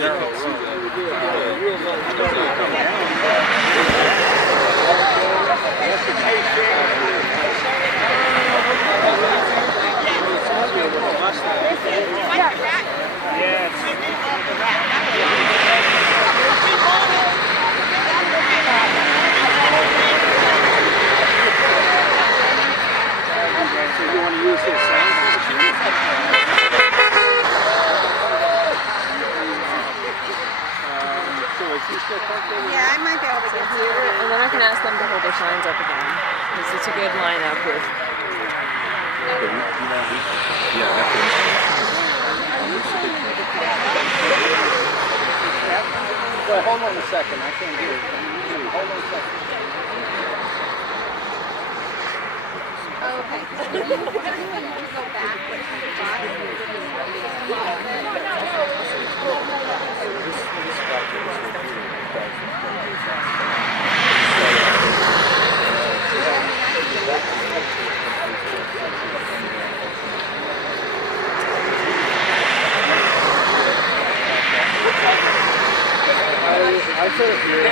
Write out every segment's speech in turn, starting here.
Yeah, I might be able to get to it. And then I can ask them to hold their signs up again. Because it's a good lineup with... Well, hold on a second. I can't hear it. Hold on a second. Okay. Go back. I said it here.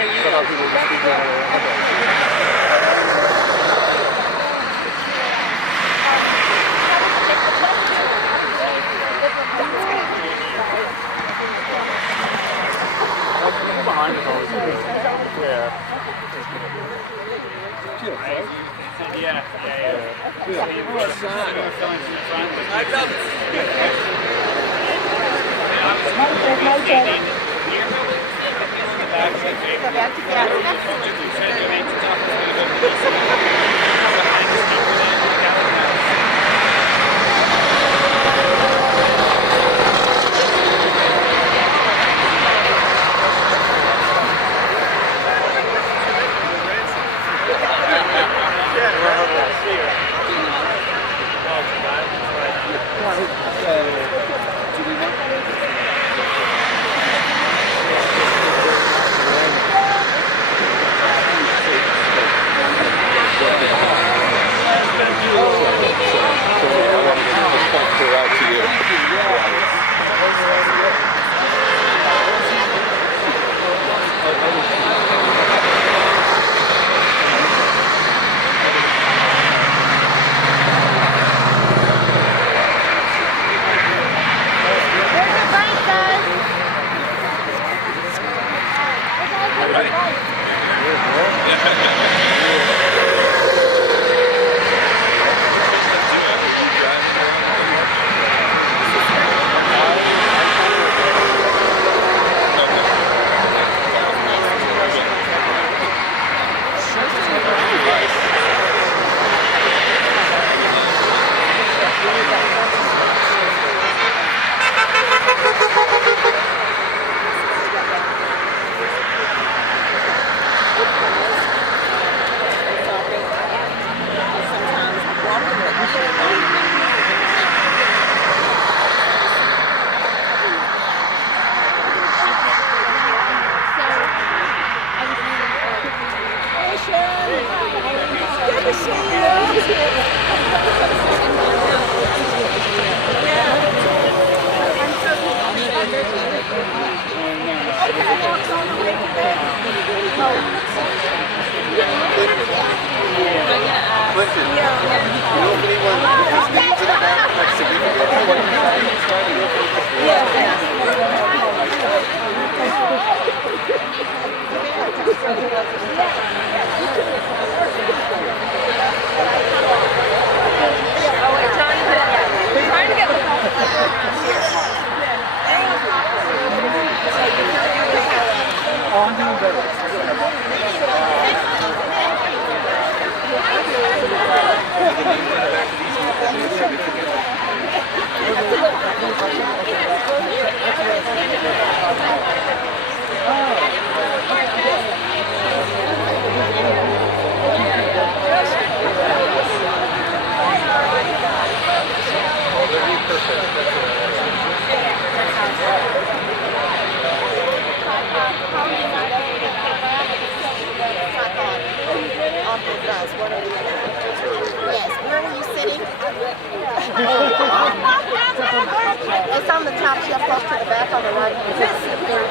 It's on the top shelf, close to the back on the right.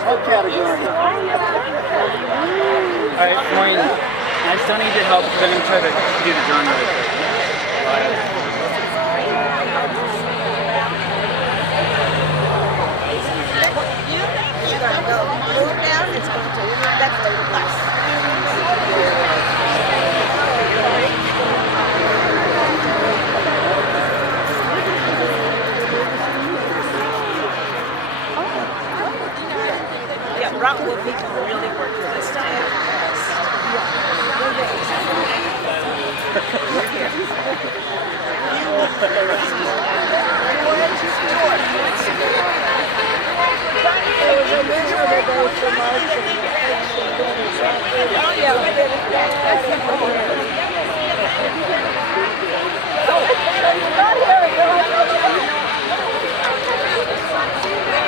What category? Alright, Maureen, I still need your help because I'm going to try to do the drawing really quick. You're going to go move down, it's going to definitely look less. Yeah, Rockwool people really work for this time.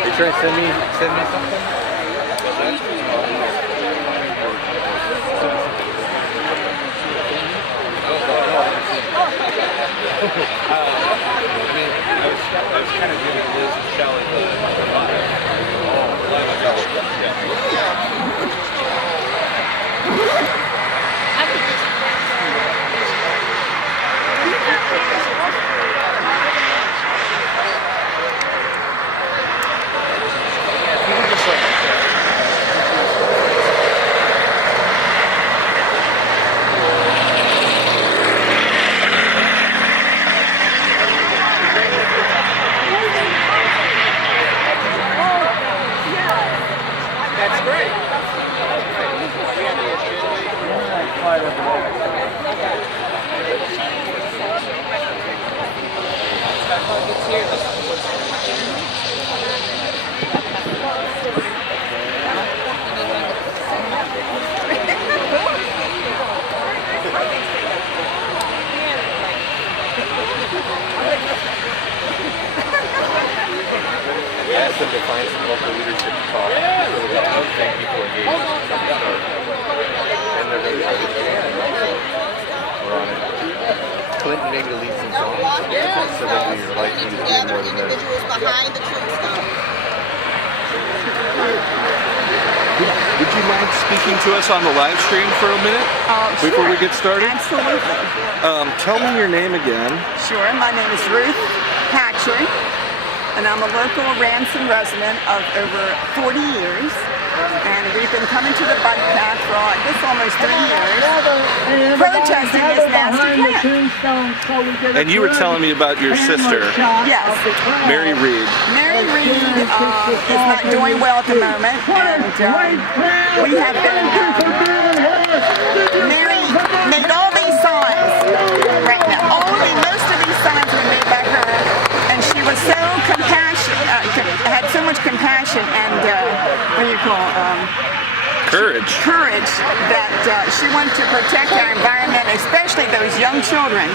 You trying to send me something? I was kind of doing Liz and Shelley asked them to find some local leadership to talk. Thank people engaged. And they're going to try to we're on it. Clinton maybe to lead some songs. So that you're likely to do more than that. Would you mind speaking to us on the live stream for a minute before we get started? Absolutely. Tell me your name again. Sure. My name is Ruth Hatcher, and I'm a local Ransom resident of over 40 years. And we've been coming to the bike path for, I guess, almost 3 years, protesting this nasty plant. And you were telling me about your sister, Yes. Mary Reed. Mary Reed is not doing well at the moment, and we have been, Mary made all these signs right now. Most of these signs were made by her, and she was so compassionate, had so much compassion and, what do you call Courage. That she wanted to protect our environment, especially those young children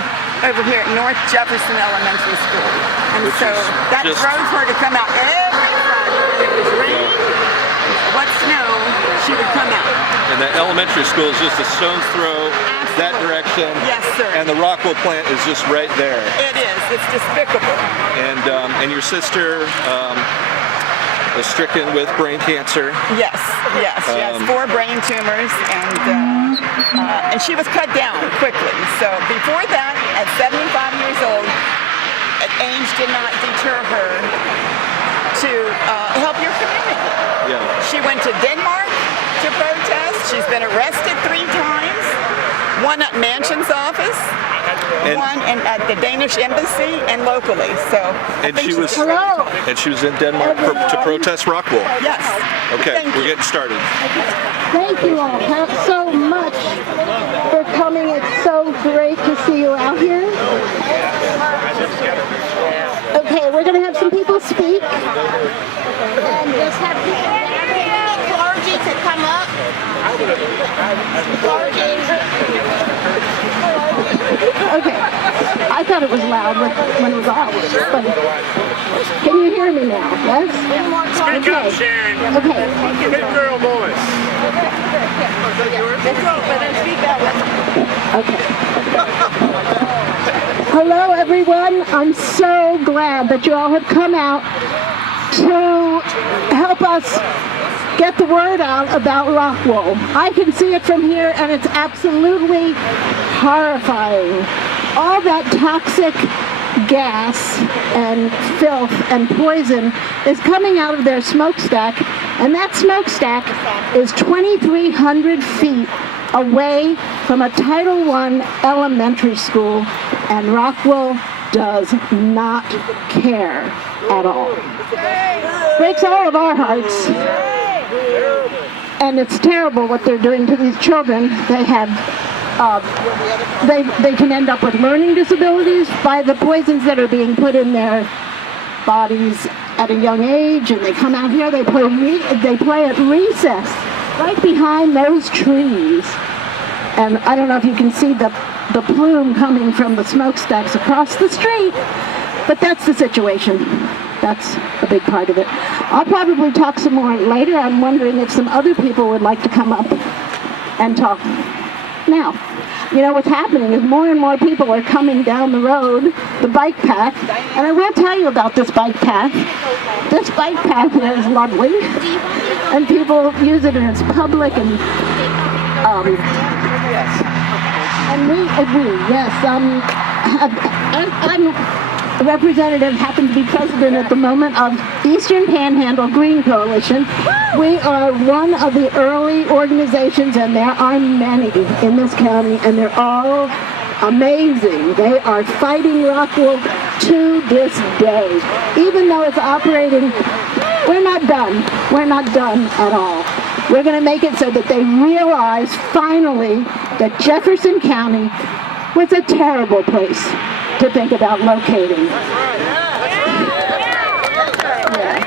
over here at North Jefferson Elementary School. And Which so is that just- drove her to come out every Friday. Whether it was rain, what snow, she would come out. And that elementary school is just a stone's throw that direction. Yes, sir. And the Rockwool Plant is just right there. It is. It's despicable. And your sister was stricken with brain cancer. Yes. She has 4 brain tumors, and she was cut down quickly. So before that, at 75 years old, age did not deter her to help your community. Yeah. She went to Denmark to protest. She's been arrested 3 times. One at Manchin's office, one at the Danish embassy, and locally. So I think she was hello. And she was in Denmark to protest Rockwool. Yes. Okay, Thank we're you. getting started. Thank you all so much for coming. It's so great to see you out here. Okay, we're going to have some people speak. And just have clergy to come up. Okay, I thought it was loud when it was off. But can you hear me now? Yes? Speak up, Sharon. Okay. Big girl voice. Okay. Hello, everyone. I'm so glad that you all have come out to help us get the word out about Rockwool. I can see it from here, and it's absolutely horrifying. All that toxic gas and filth and poison is coming out of their smokestack, and that smokestack is 2,300 feet away from a Title I elementary school, and Rockwool does not care at all. Breaks all of our hearts. And it's terrible what they're doing to these children. They have they can end up with learning disabilities by the poisons that are being put in their bodies at a young age, and they come out here, they play at recess right behind those trees. And I don't know if you can see the plume coming from the smokestacks across the street, but that's the situation. That's a big part of it. I'll probably talk some more later. I'm wondering if some other people would like to come up and talk now. You know, what's happening is more and more people are coming down the road, the bike path, and I will tell you about this bike path. This bike path here is lovely, and people use it, and it's public, and I'm a representative, happen to be president at the moment of Eastern Panhandle Green Coalition. We are one of the early organizations, and there are many in this county, and they're all amazing. They are fighting Rockwool to this day. Even though it's operating, we're not done. We're not done at all. We're going to make it so that they realize finally that Jefferson County was a terrible place to think about locating. Yeah.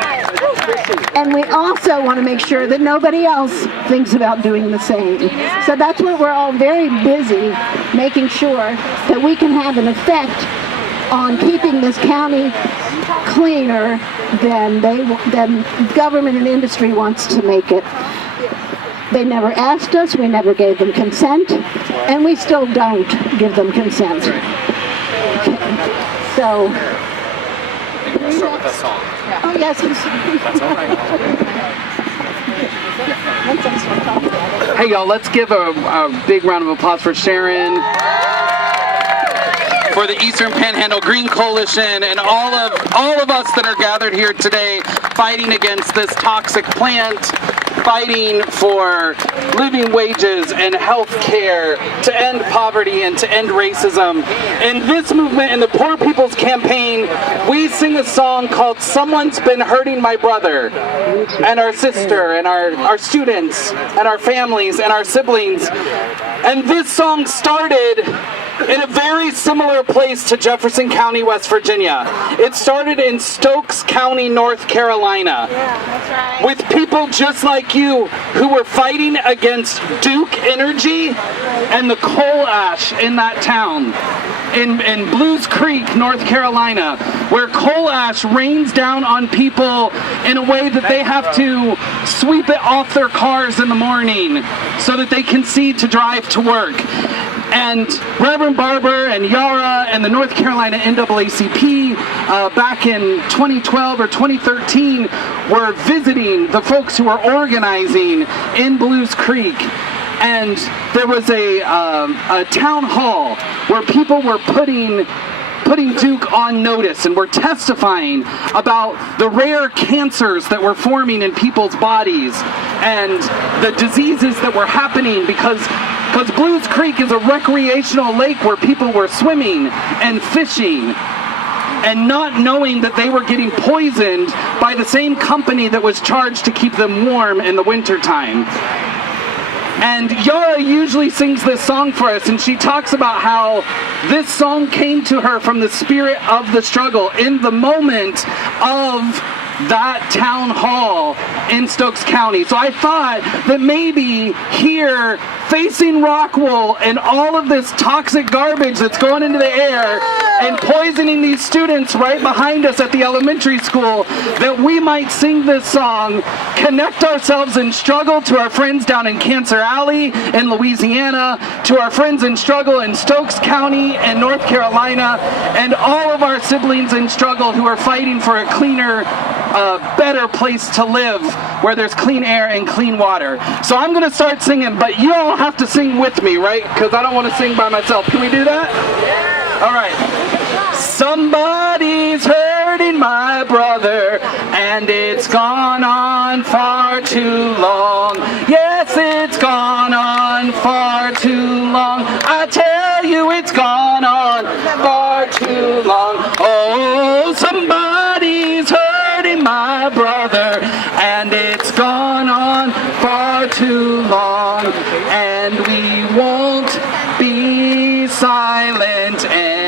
And we also want to make sure that nobody else thinks about doing the same. So that's what we're all very busy making sure that we can have an effect on keeping this county cleaner than government and industry wants to make it. They never asked us, we never gave them consent, and we still don't give them consent. Okay. So, Let's start with a song. oh yes. That's all right. Hey y'all, let's give a big round of applause for Sharon, for the Eastern Panhandle Green Coalition, and all of us that are gathered here today fighting against this toxic plant, fighting for living wages and health care, to end poverty and to end racism. In this movement, in the Poor People's Campaign, we sing a song called "Someone's Been Hurting My Brother," and our sister, and our students, and our families, and our siblings. And this song started in a very similar place to Jefferson County, West Virginia. It started in Stokes County, North Carolina. Yeah, that's right. With people just like you who were fighting against Duke Energy and the coal ash in that town. In Blues Creek, North Carolina, where coal ash rains down on people in a way that they have to sweep it off their cars in the morning so that they can see to drive to work. And Reverend Barber and Yara and the North Carolina NAACP back in 2012 or 2013 were visiting the folks who were organizing in Blues Creek. And there was a town hall where people were putting Duke on notice and were testifying about the rare cancers that were forming in people's bodies and the diseases that were happening because Blues Creek is a recreational lake where people were swimming and fishing and not knowing that they were getting poisoned by the same company that was charged to keep them warm in the wintertime. And Yara usually sings this song for us, and she talks about how this song came to her from the spirit of the struggle in the moment of that town hall in Stokes County. So I thought that maybe here, facing Rockwool and all of this toxic garbage that's going into the air and poisoning these students right behind us at the elementary school, that we might sing this song, connect ourselves in struggle to our friends down in Cancer Alley in Louisiana, to our friends in struggle in Stokes County and North Carolina, and all of our siblings in struggle who are fighting for a cleaner a better place to live where there's clean air and clean water. So I'm going to start singing, but you all have to sing with me, right? Because I don't want to sing by myself. Can we do that? Yeah. All right. Somebody's hurting my brother, and it's gone on far too long. Yes, it's gone on far too long. I tell you, it's gone on far too long. Oh, somebody's hurting my brother, and it's gone on far too long. And we won't be silent anymore.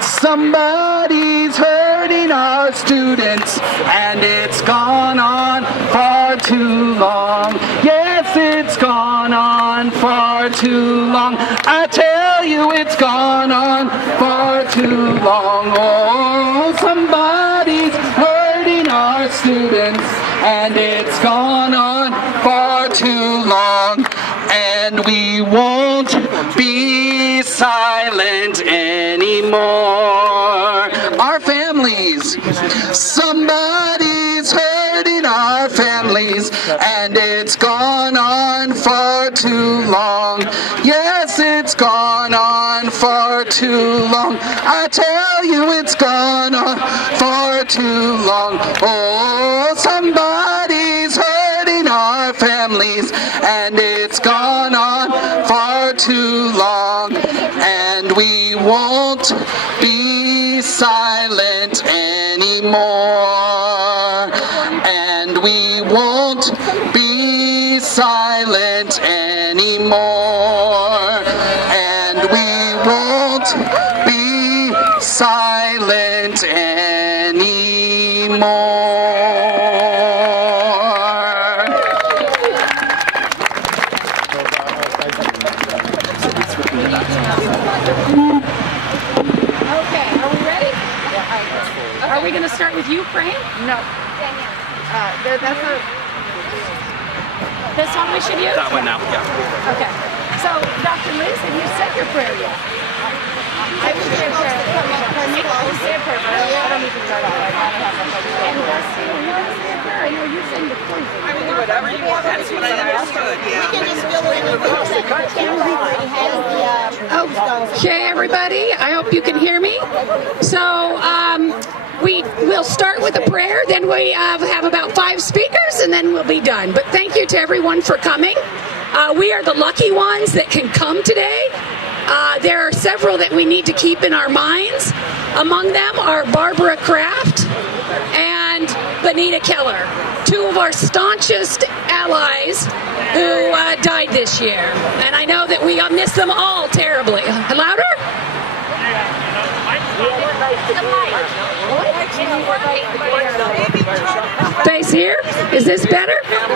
Somebody's hurting our students, and it's gone on far too long. Yes, it's gone on far too long. I tell you, it's gone on far too long. Oh, somebody's hurting our students, and it's gone on far too long. And we won't be silent anymore. Our families. Somebody's hurting our families, and it's gone on far too long. Yes, it's gone on far too long. I tell you, it's gone on far too long. Oh, somebody's hurting our families, and it's gone on far too long. And we won't be silent anymore. And we won't be silent anymore. And we won't be silent anymore. Okay, are we ready? Are we going to start with you, Frank? No. That's a... This one we should use? That one now, yeah. Okay. So, Dr. Liz, have you said your prayer yet? I will say a prayer. I will say a prayer, but I don't need to start out. And Dusty, will you guys say a prayer? I know you sing the poison. I mean, whatever you want. That's what I understood, yeah. We can just fill it in with everybody has the... Okay, everybody, I hope you can hear me. So, we'll start with a prayer, then we have about 5 speakers, and then we'll be done. But thank you to everyone for coming. We are the lucky ones that can come today. There are several that we need to keep in our minds. Among them are Barbara Kraft and Benita Keller, 2 of our staunchest allies who died this year. And I know that we miss them all terribly. Louder? Face here? Is this better? Turn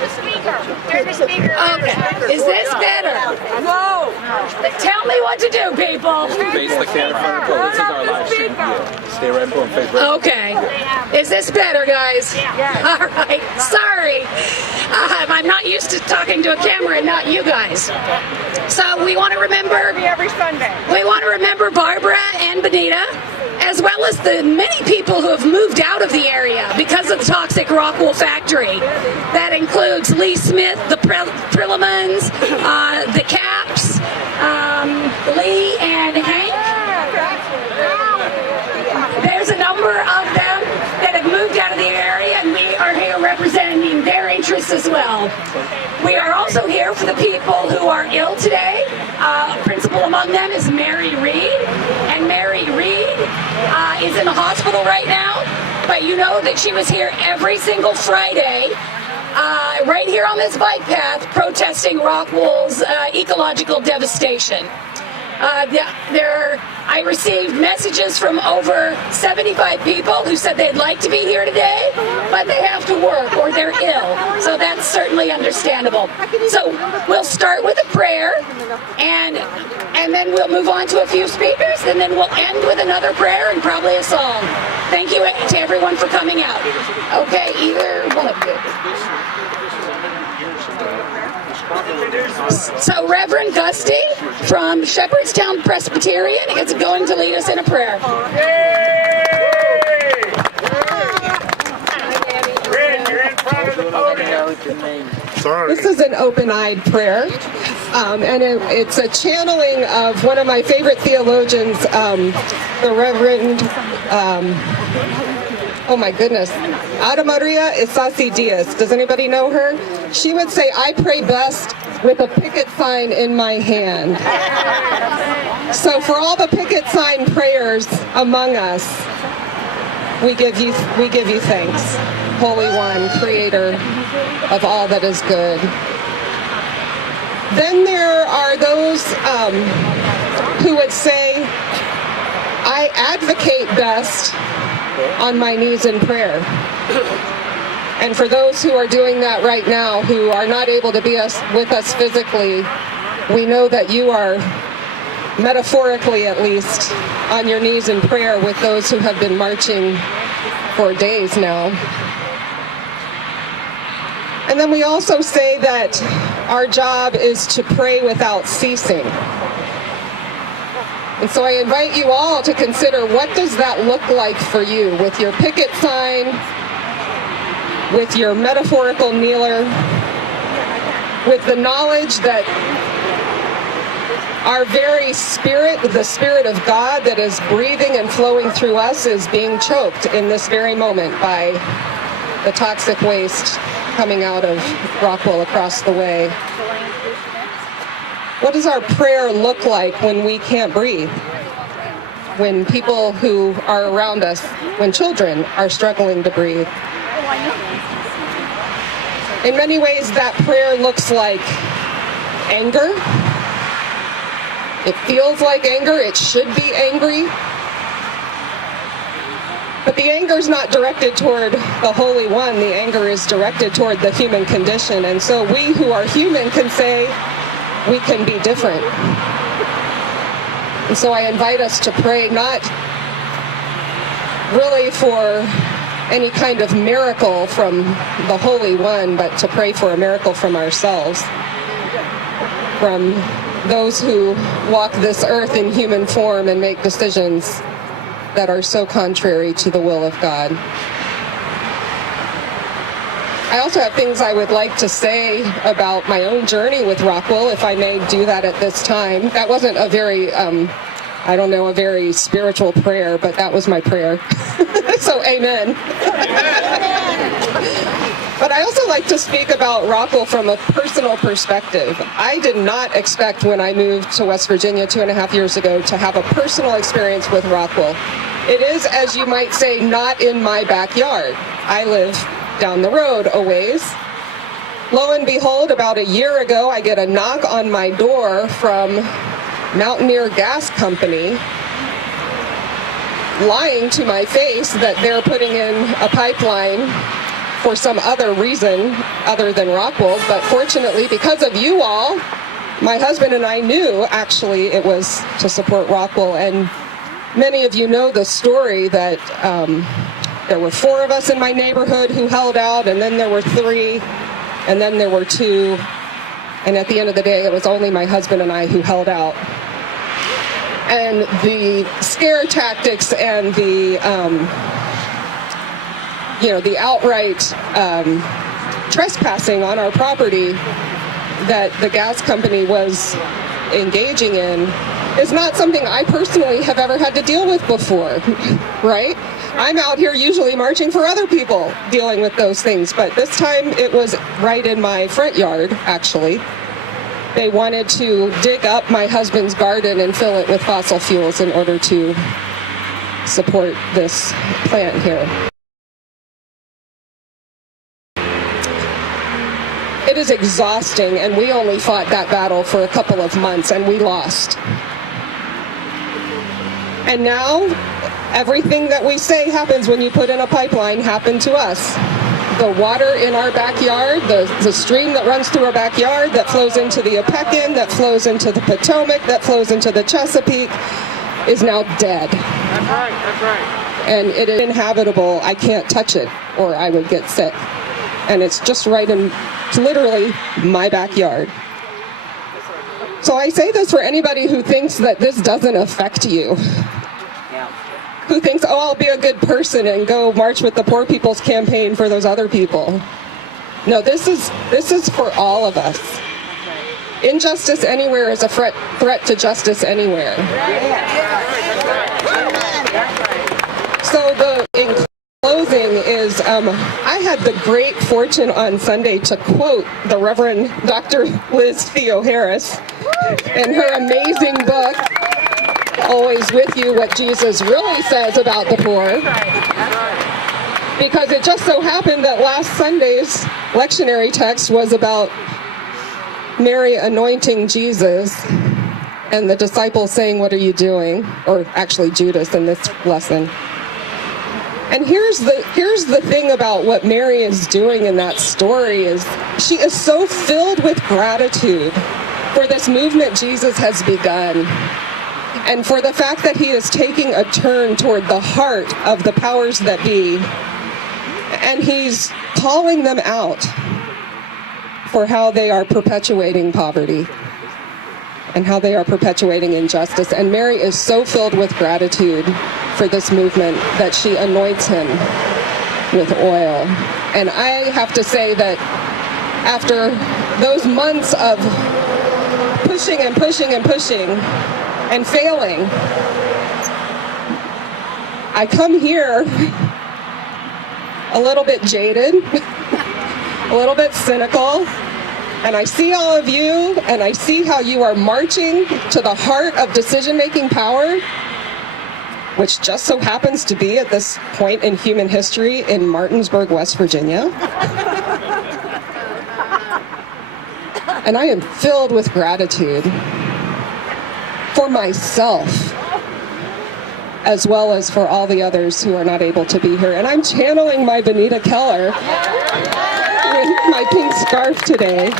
the speaker. Turn the speaker. Okay. Is this better? No. Tell me what to do, people. Face the camera. This is our live stream. Yeah. Stay right in front of Facebook. Okay. Is this better, guys? Yeah. All right. Sorry. I'm not used to talking to a camera and not you guys. So we want to remember Every Sunday. We want to remember Barbara and Benita, as well as the many people who have moved out of the area because of the toxic Rockwool factory. That includes Lee Smith, the Prillamans, the Caps, Lee and Hank. There's a number of them that have moved out of the area, and we are here representing their interests as well. We are also here for the people who are ill today. Principal among them is Mary Reed, and Mary Reed is in the hospital right now, but you know that she was here every single Friday, right here on this bike path, protesting Rockwool's ecological devastation. I received messages from over 75 people who said they'd like to be here today, but they have to work or they're ill. So that's certainly understandable. So we'll start with a prayer, and then we'll move on to a few speakers, and then we'll end with another prayer and probably a song. Thank you to everyone for coming out. Okay, either one of you. So Reverend Gusty from Shepherdstown Presbyterian is going to lead us in a prayer. Sorry. This is an open-eyed prayer, and it's a channeling of one of my favorite theologians, the Reverend, oh my goodness, Ada Maria Isasi Diaz. Does anybody know her? She would say, "I pray best with a picket sign in my hand." So for all the picket sign prayers among us, we give you thanks, Holy One, Creator of all that is good. Then there are those who would say, "I advocate best on my knees in prayer." And for those who are doing that right now, who are not able to be with us physically, we know that you are, metaphorically at least, on your knees in prayer with those who have been marching for days now. And then we also say that our job is to pray without ceasing. And so I invite you all to consider, what does that look like for you, with your picket sign, with your metaphorical kneeler, with the knowledge that our very spirit, the Spirit of God that is breathing and flowing through us, is being choked in this very moment by the toxic waste coming out of Rockwool across the way. What does our prayer look like when we can't breathe? When people who are around us, when children are struggling to breathe? In many ways, that prayer looks like anger. It feels like anger. It should be angry. But the anger is not directed toward the Holy One. The anger is directed toward the human condition. And so we who are human can say, we can be different. And so I invite us to pray not really for any kind of miracle from the Holy One, but to pray for a miracle from ourselves, from those who walk this earth in human form and make decisions that are so contrary to the will of God. I also have things I would like to say about my own journey with Rockwool, if I may do that at this time. That wasn't a very, a very spiritual prayer, but that was my prayer. So amen. But I also like to speak about Rockwool from a personal perspective. I did not expect, when I moved to West Virginia 2.5 years ago, to have a personal experience with Rockwool. It is, as you might say, not in my backyard. I live down the road a ways. Lo and behold, about a year ago, I get a knock on my door from Mountaineer Gas Company, lying to my face that they're putting in a pipeline for some other reason other than Rockwool. But fortunately, because of you all, my husband and I knew actually it was to support Rockwool. And many of you know the story that there were 4 of us in my neighborhood who held out, and then there were 3, and then there were 2, and at the end of the day, it was only my husband and I who held out. And the scare tactics and the outright trespassing on our property that the gas company was engaging in is not something I personally have ever had to deal with before, right? I'm out here usually marching for other people dealing with those things, but this time it was right in my front yard, actually. They wanted to dig up my husband's garden and fill it with fossil fuels in order to support this plant here. It is exhausting, and we only fought that battle for a couple of months, and we lost. And now, everything that we say happens when you put in a pipeline happened to us. The water in our backyard, the stream that runs through our backyard, that flows into the Opequon, that flows into the Potomac, that flows into the Chesapeake, is now dead. That's right. And it is inhabitable. I can't touch it, or I would get sick. And it's just right in, it's literally my backyard. So I say this for anybody who thinks that this doesn't affect you. Who thinks, oh, I'll be a good person and go march with the Poor People's Campaign for those other people. No, this is for all of us. Injustice anywhere is a threat to justice anywhere. So in closing is, I had the great fortune on Sunday to quote the Reverend Dr. Liz Theo Harris in her amazing book, Always With You, What Jesus Really Says About the Poor. Because it just so happened that last Sunday's lectionary text was about Mary anointing Jesus and the disciples saying, "What are you doing?" Or actually Judas in this lesson. And here's the thing about what Mary is doing in that story is she is so filled with gratitude for this movement Jesus has begun, and for the fact that he is taking a turn toward the heart of the powers that be, and he's calling them out for how they are perpetuating poverty and how they are perpetuating injustice. And Mary is so filled with gratitude for this movement that she anoints him with oil. And I have to say that after those months of pushing and pushing and pushing and failing, I come here a little bit jaded, a little bit cynical, and I see all of you, and I see how you are marching to the heart of decision-making power, which just so happens to be at this point in human history in Martinsburg, West Virginia. And I am filled with gratitude for myself, as well as for all the others who are not able to be here. And I'm channeling my Benita Keller with my pink scarf today.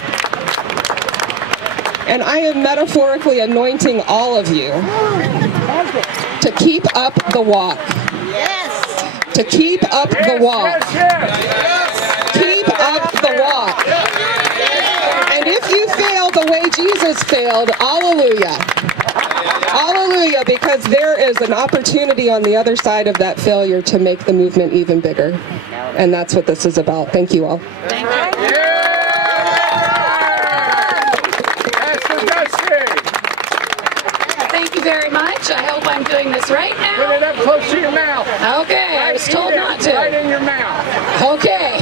And I am metaphorically anointing all of you to keep up the walk. To keep up the walk. Keep up the walk. And if you fail the way Jesus failed, hallelujah. Hallelujah, because there is an opportunity on the other side of that failure to make the movement even bigger. And that's what this is about. Thank you all. Thank you. Thank you very much. I hope I'm doing this right now. Put it up close to your mouth. Okay, I was told not to. Right in your mouth. Okay.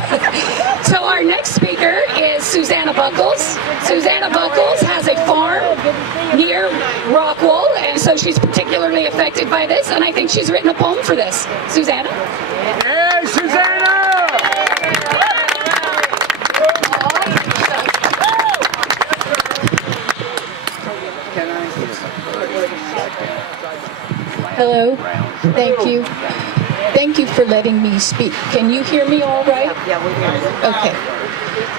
So our next speaker is Susannah Buckles. Susannah Buckles has a farm near Rockwool, and so she's particularly affected by this, and I think she's written a poem for this. Susannah? Hey, Susannah! Hello, thank you. Thank you for letting me speak. Can you hear me all right? Yeah, we hear you. Okay.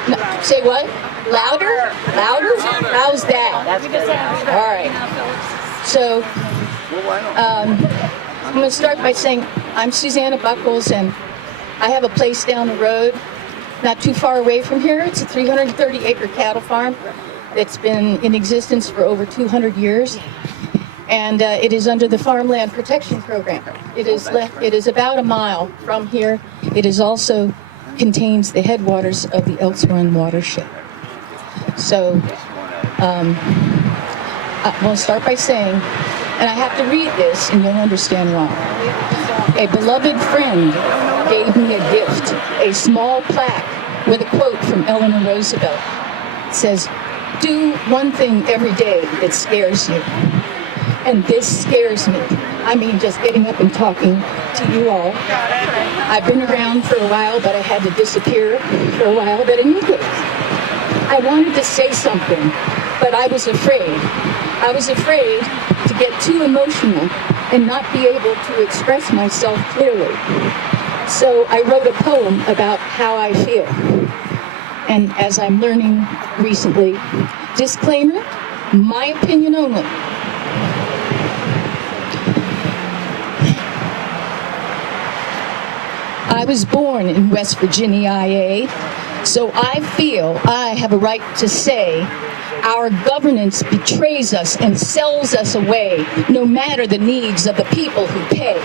No, say what? Louder? Louder? How's that? All right. So, I'm going to start by saying I'm Susannah Buckles, and I have a place down the road, not too far away from here. It's a 330-acre cattle farm that's been in existence for over 200 years. And it is under the Farmland Protection Program. It is about a mile from here. It is also contains the headwaters of the Elks Run watershed. So I'll start by saying, and I have to read this and you'll understand why. A beloved friend gave me a gift, a small plaque with a quote from Eleanor Roosevelt. It says, "Do one thing every day that scares you." And this scares me. I mean, just getting up and talking to you all. I've been around for a while, but I had to disappear for a while. But in any case, I wanted to say something, but I was afraid. I was afraid to get too emotional and not be able to express myself clearly. So I wrote a poem about how I feel. And as I'm learning recently, disclaimer, my opinion only. I was born in West Virginia, IA, so I feel I have a right to say our governance betrays us and sells us away, no matter the needs of the people who pay.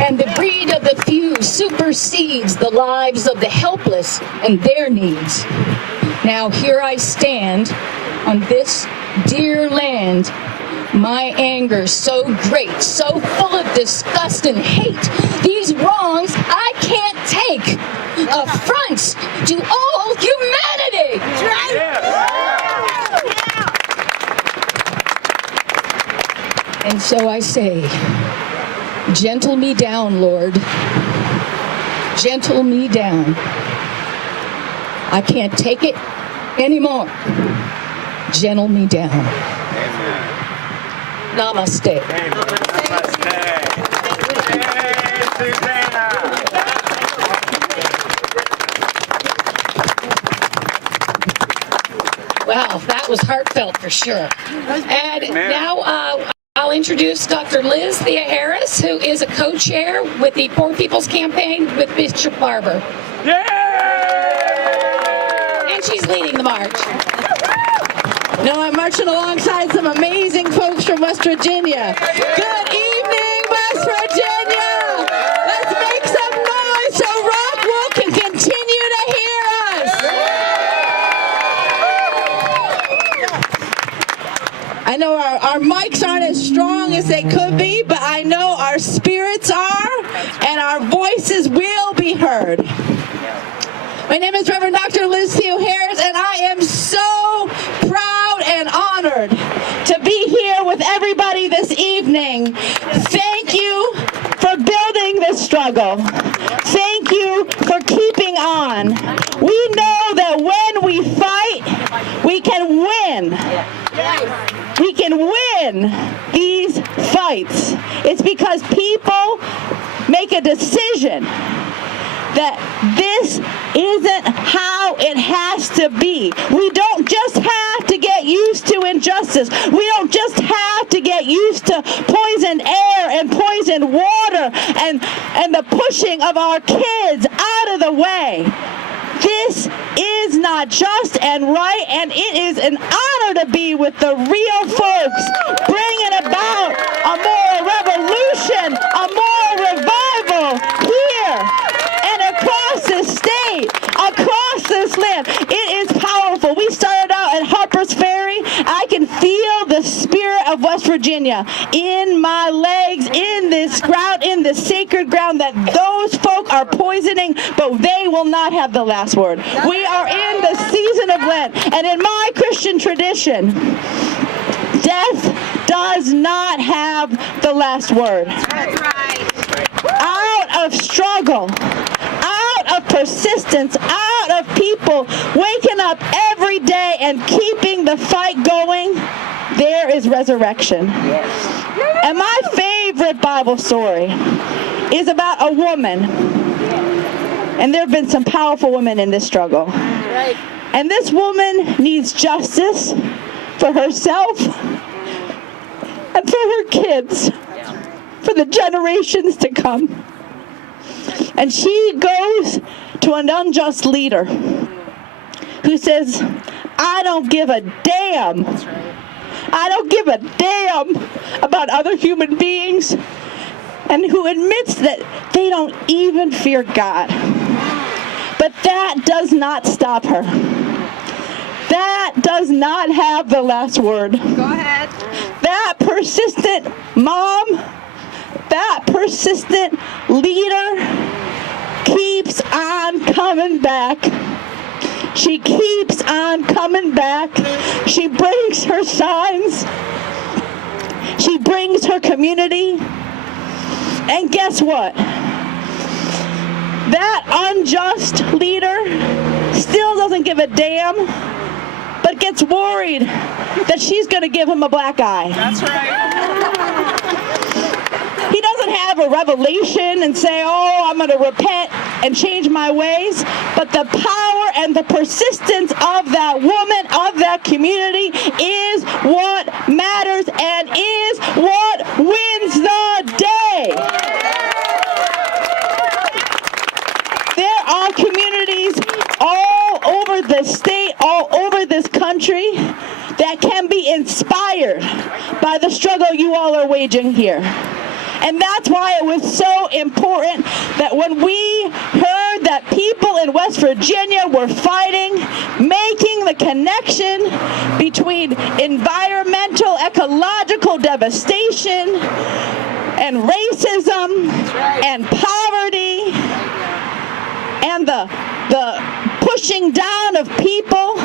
And the greed of the few supersedes the lives of the helpless and their needs. Now here I stand on this dear land, my anger so great, so full of disgust and hate. These wrongs I can't take. Affronts to all humanity. And so I say, gentle me down, Lord. Gentle me down. I can't take it anymore. Gentle me down. Amen. Namaste. Wow, that was heartfelt for sure. And now I'll introduce Dr. Liz Thea Harris, who is a co-chair with the Poor People's Campaign with Bishop Barber. And she's leading the march. No, I'm marching alongside some amazing folks from West Virginia. Good evening, West Virginia! Let's make some noise so Rockwool can continue to hear us! I know our mics aren't as strong as they could be, but I know our spirits are, and our voices will be heard. My name is Reverend Dr. Liz Thea Harris, and I am so proud and honored to be here with everybody this evening. Thank you for building this struggle. Thank you for keeping on. We know that when we fight, we can win. We can win these fights. It's because people make a decision that this isn't how it has to be. We don't just have to get used to injustice. We don't just have to get used to poisoned air and poisoned water and the pushing of our kids out of the way. This is not just and right, and it is an honor to be with the real folks, bringing about a more revolution, a more revival here and across this state, across this land. It is powerful. We started out at Harper's Ferry. I can feel the spirit of West Virginia in my legs, in this ground, in the sacred ground that those folk are poisoning, but they will not have the last word. We are in the season of Lent, and in my Christian tradition, death does not have the last word. That's right. Out of struggle, out of persistence, out of people waking up every day and keeping the fight going, there is resurrection. And my favorite Bible story is about a woman. And there have been some powerful women in this struggle. Right. And this woman needs justice for herself and for her kids, for the generations to come. And she goes to an unjust leader who says, I don't give a damn. I don't give a damn about other human beings, and who admits that they don't even fear God. But that does not stop her. That does not have the last word. Go ahead. That persistent mom, that persistent leader keeps on coming back. She keeps on coming back. She brings her signs. She brings her community. And guess what? That unjust leader still doesn't give a damn, but gets worried that she's going to give him a black eye. That's right. He doesn't have a revelation and say, oh, I'm going to repent and change my ways. But the power and the persistence of that woman, of that community, is what matters and is what wins the day. There are communities all over the state, all over this country, that can be inspired by the struggle you all are waging here. And that's why it was so important that when we heard that people in West Virginia were fighting, making the connection between environmental, ecological devastation and racism and poverty and the pushing down of people,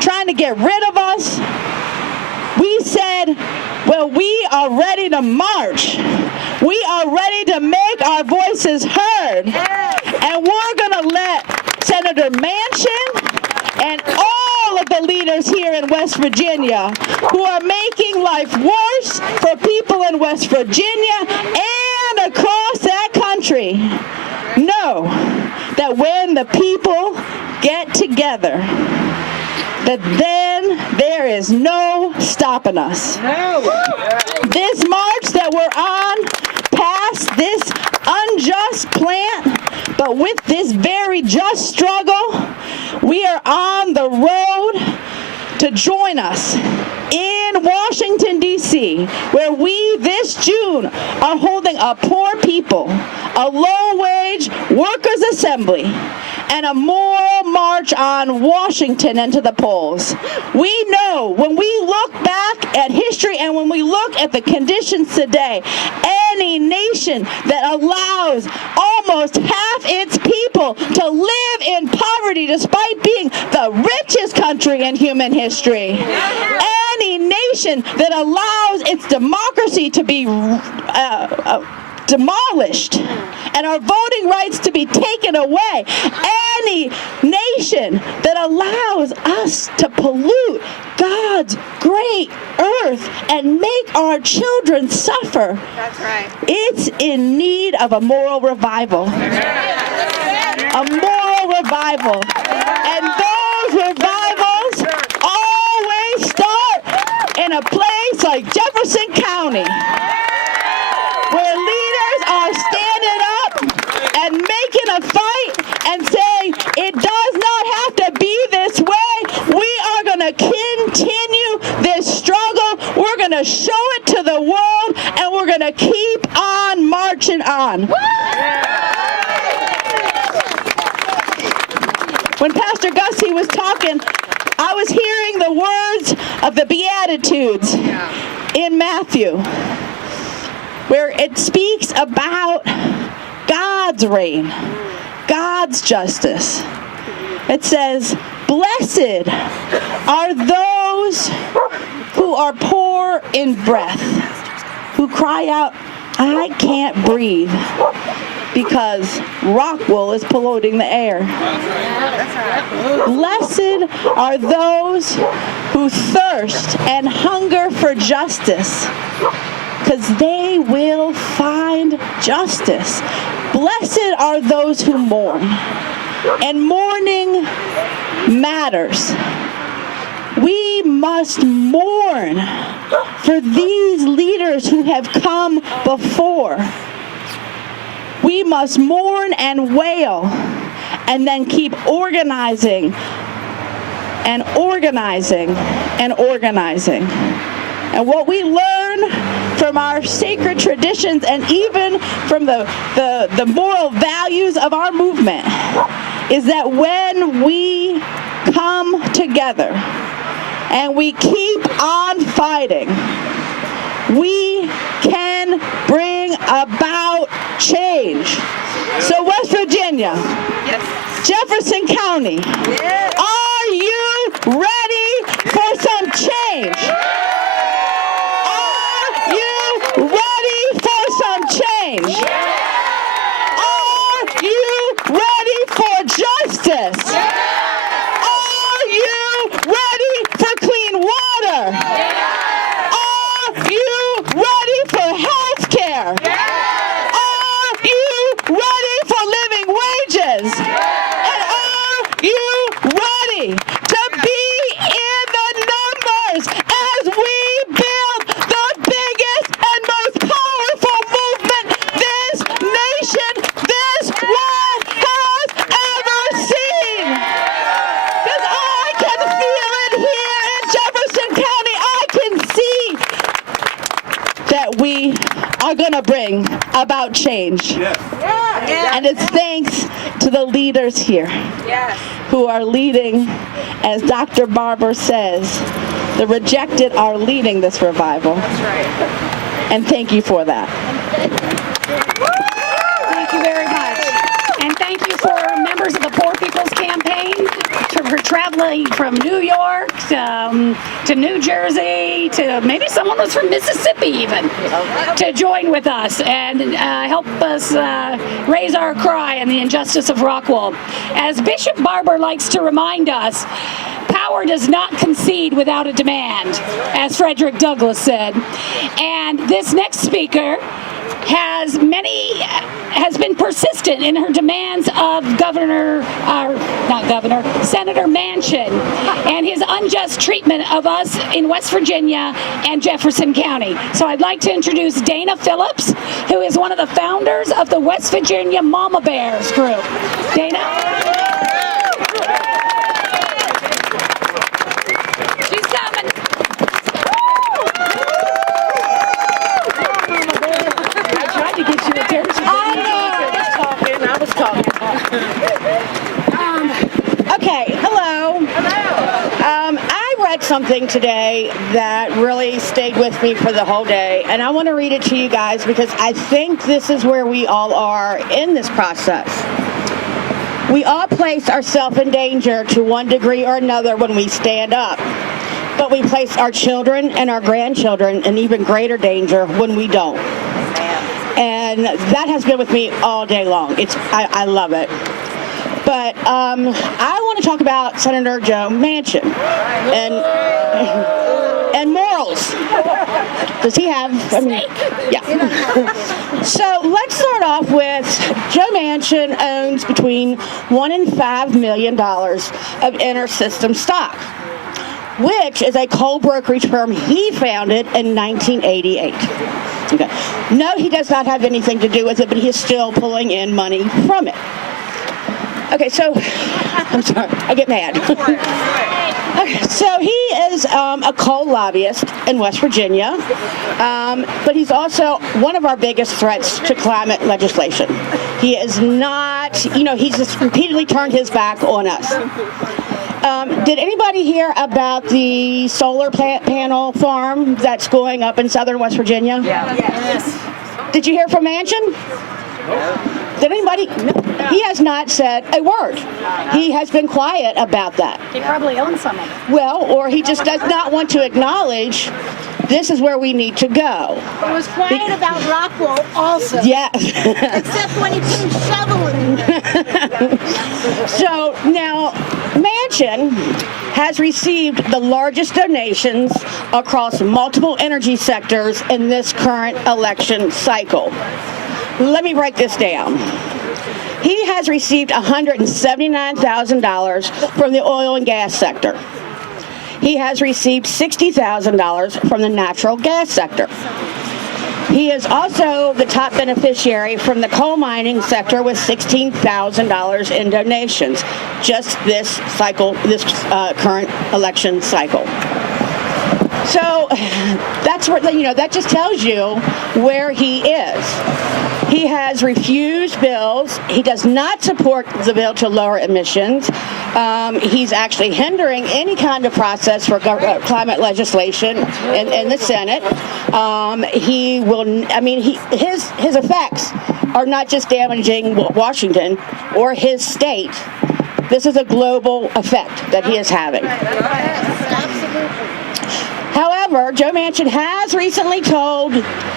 trying to get rid of us, we said, well, we are ready to march. We are ready to make our voices heard. And we're going to let Senator Manchin and all of the leaders here in West Virginia who are making life worse for people in West Virginia and across that country know that when the people get together, that then there is no stopping us. This march that we're on past this unjust plant, but with this very just struggle, we are on the road to join us in Washington, D.C., where we this June are holding a poor people, a low-wage workers' assembly, and a moral march on Washington and to the polls. We know when we look back at history and when we look at the conditions today, any nation that allows almost half its people to live in poverty despite being the richest country in human history, any nation that allows its democracy to be demolished and our voting rights to be taken away, any nation that allows us to pollute God's great earth and make our children suffer, That's right. it's in need of a moral revival. A moral revival. And those revivals always start in a place like Jefferson County, where leaders are standing up and making a fight and saying, it does not have to be this way. We are going to continue this struggle. We're going to show it to the world, and we're going to keep on marching on. When Pastor Gussie was talking, I was hearing the words of the Beatitudes in Matthew, where it speaks about God's reign, God's justice. It says, blessed are those who are poor in breath, who cry out, I can't breathe, because Rockwool is polluting the air. Blessed are those who thirst and hunger for justice, because they will find justice. Blessed are those who mourn, and mourning matters. We must mourn for these leaders who have come before. We must mourn and wail, and then keep organizing and organizing and organizing. And what we learn from our sacred traditions and even from the moral values of our movement is that when we come together and we keep on fighting, we can bring about change. So West Virginia, Jefferson County, are you ready for some change? Are you ready for some change? Are you ready for justice? Are you ready for clean water? Are you ready for health care? Are you ready for living wages? And are you ready are going to bring about change. And it's thanks to the leaders here who are leading, as Dr. Barber says, the rejected are leading this revival. That's right. And thank you for that. Thank you very much. And thank you for members of the Poor People's Campaign for traveling from New York to New Jersey to maybe someone was from Mississippi even to join with us and help us raise our cry on the injustice of Rockwool. As Bishop Barber likes to remind us, power does not concede without a demand, as Frederick Douglass said. And this next speaker has been persistent in her demands of Senator Manchin and his unjust treatment of us in West Virginia and Jefferson County. So I'd like to introduce Dana Phillips, who is one of the founders of the West Virginia Mama Bears group. Dana? She's coming. I tried to get you attention. I was talking. Okay, hello. I read something today that really stayed with me for the whole day, and I want to read it to you guys because I think this is where we all are in this process. We all place ourselves in danger to one degree or another when we stand up, but we place our children and our grandchildren in even greater danger when we don't. And that has been with me all day long. I love it. But I want to talk about Senator Joe Manchin and morals. Does he have? I mean, yeah. So let's start off with Joe Manchin owns between $1 and $5 million of inter-system stock, which is a coal brokerage firm he founded in 1988. Okay. No, he does not have anything to do with it, but he is still pulling in money from it. Okay, so, I'm sorry, I get mad. Okay, so he is a coal lobbyist in West Virginia, but he's also one of our biggest threats to climate legislation. He is not, he's just repeatedly turned his back on us. Did anybody hear about the solar panel farm that's going up in southern West Virginia? Yeah. Yes. Did you hear from Manchin? No. Did anybody? No. He has not said a word. He has been quiet about that. He probably owns some of it. Well, or he just does not want to acknowledge this is where we need to go. He was quiet about Rockwool also. Yeah. Except when he put a shovel in there. So now, Manchin has received the largest donations across multiple energy sectors in this current election cycle. Let me break this down. He has received $179,000 from the oil and gas sector. He has received $60,000 from the natural gas sector. He is also the top beneficiary from the coal mining sector with $16,000 in donations, just this cycle, this current election cycle. So that's what, that just tells you where he is. He has refused bills. He does not support the bill to lower emissions. He's actually hindering any kind of process for climate legislation in the Senate. He will. His effects are not just damaging Washington or his state. This is a global effect that he is having. However, Joe Manchin has recently told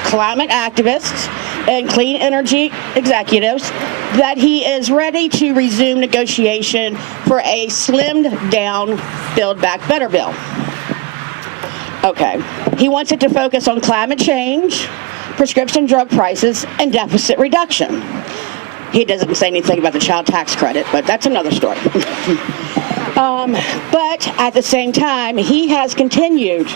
climate activists and clean energy executives that he is ready to resume negotiation for a slimmed down Build Back Better bill. Okay. He wants it to focus on climate change, prescription drug prices, and deficit reduction. He doesn't say anything about the child tax credit, but that's another story. But at the same time, he has continued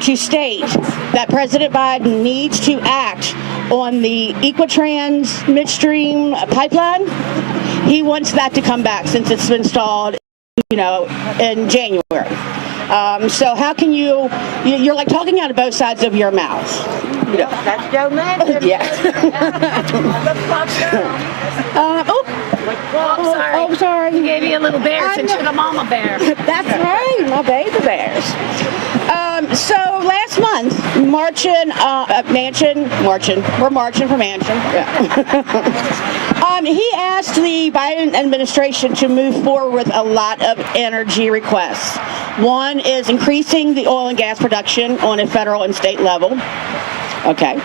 to state that President Biden needs to act on the Equitrans midstream pipeline. He wants that to come back since it's been installed, in January. So how can you're like talking out of both sides of your mouth. You know. That's Joe Manchin. Yeah. Oh, sorry. He gave you a little bear since you're the mama bear. That's right, my baby bears. So last month, we're marching for Manchin. Yeah. He asked the Biden administration to move forward with a lot of energy requests. One is increasing the oil and gas production on a federal and state level. Okay.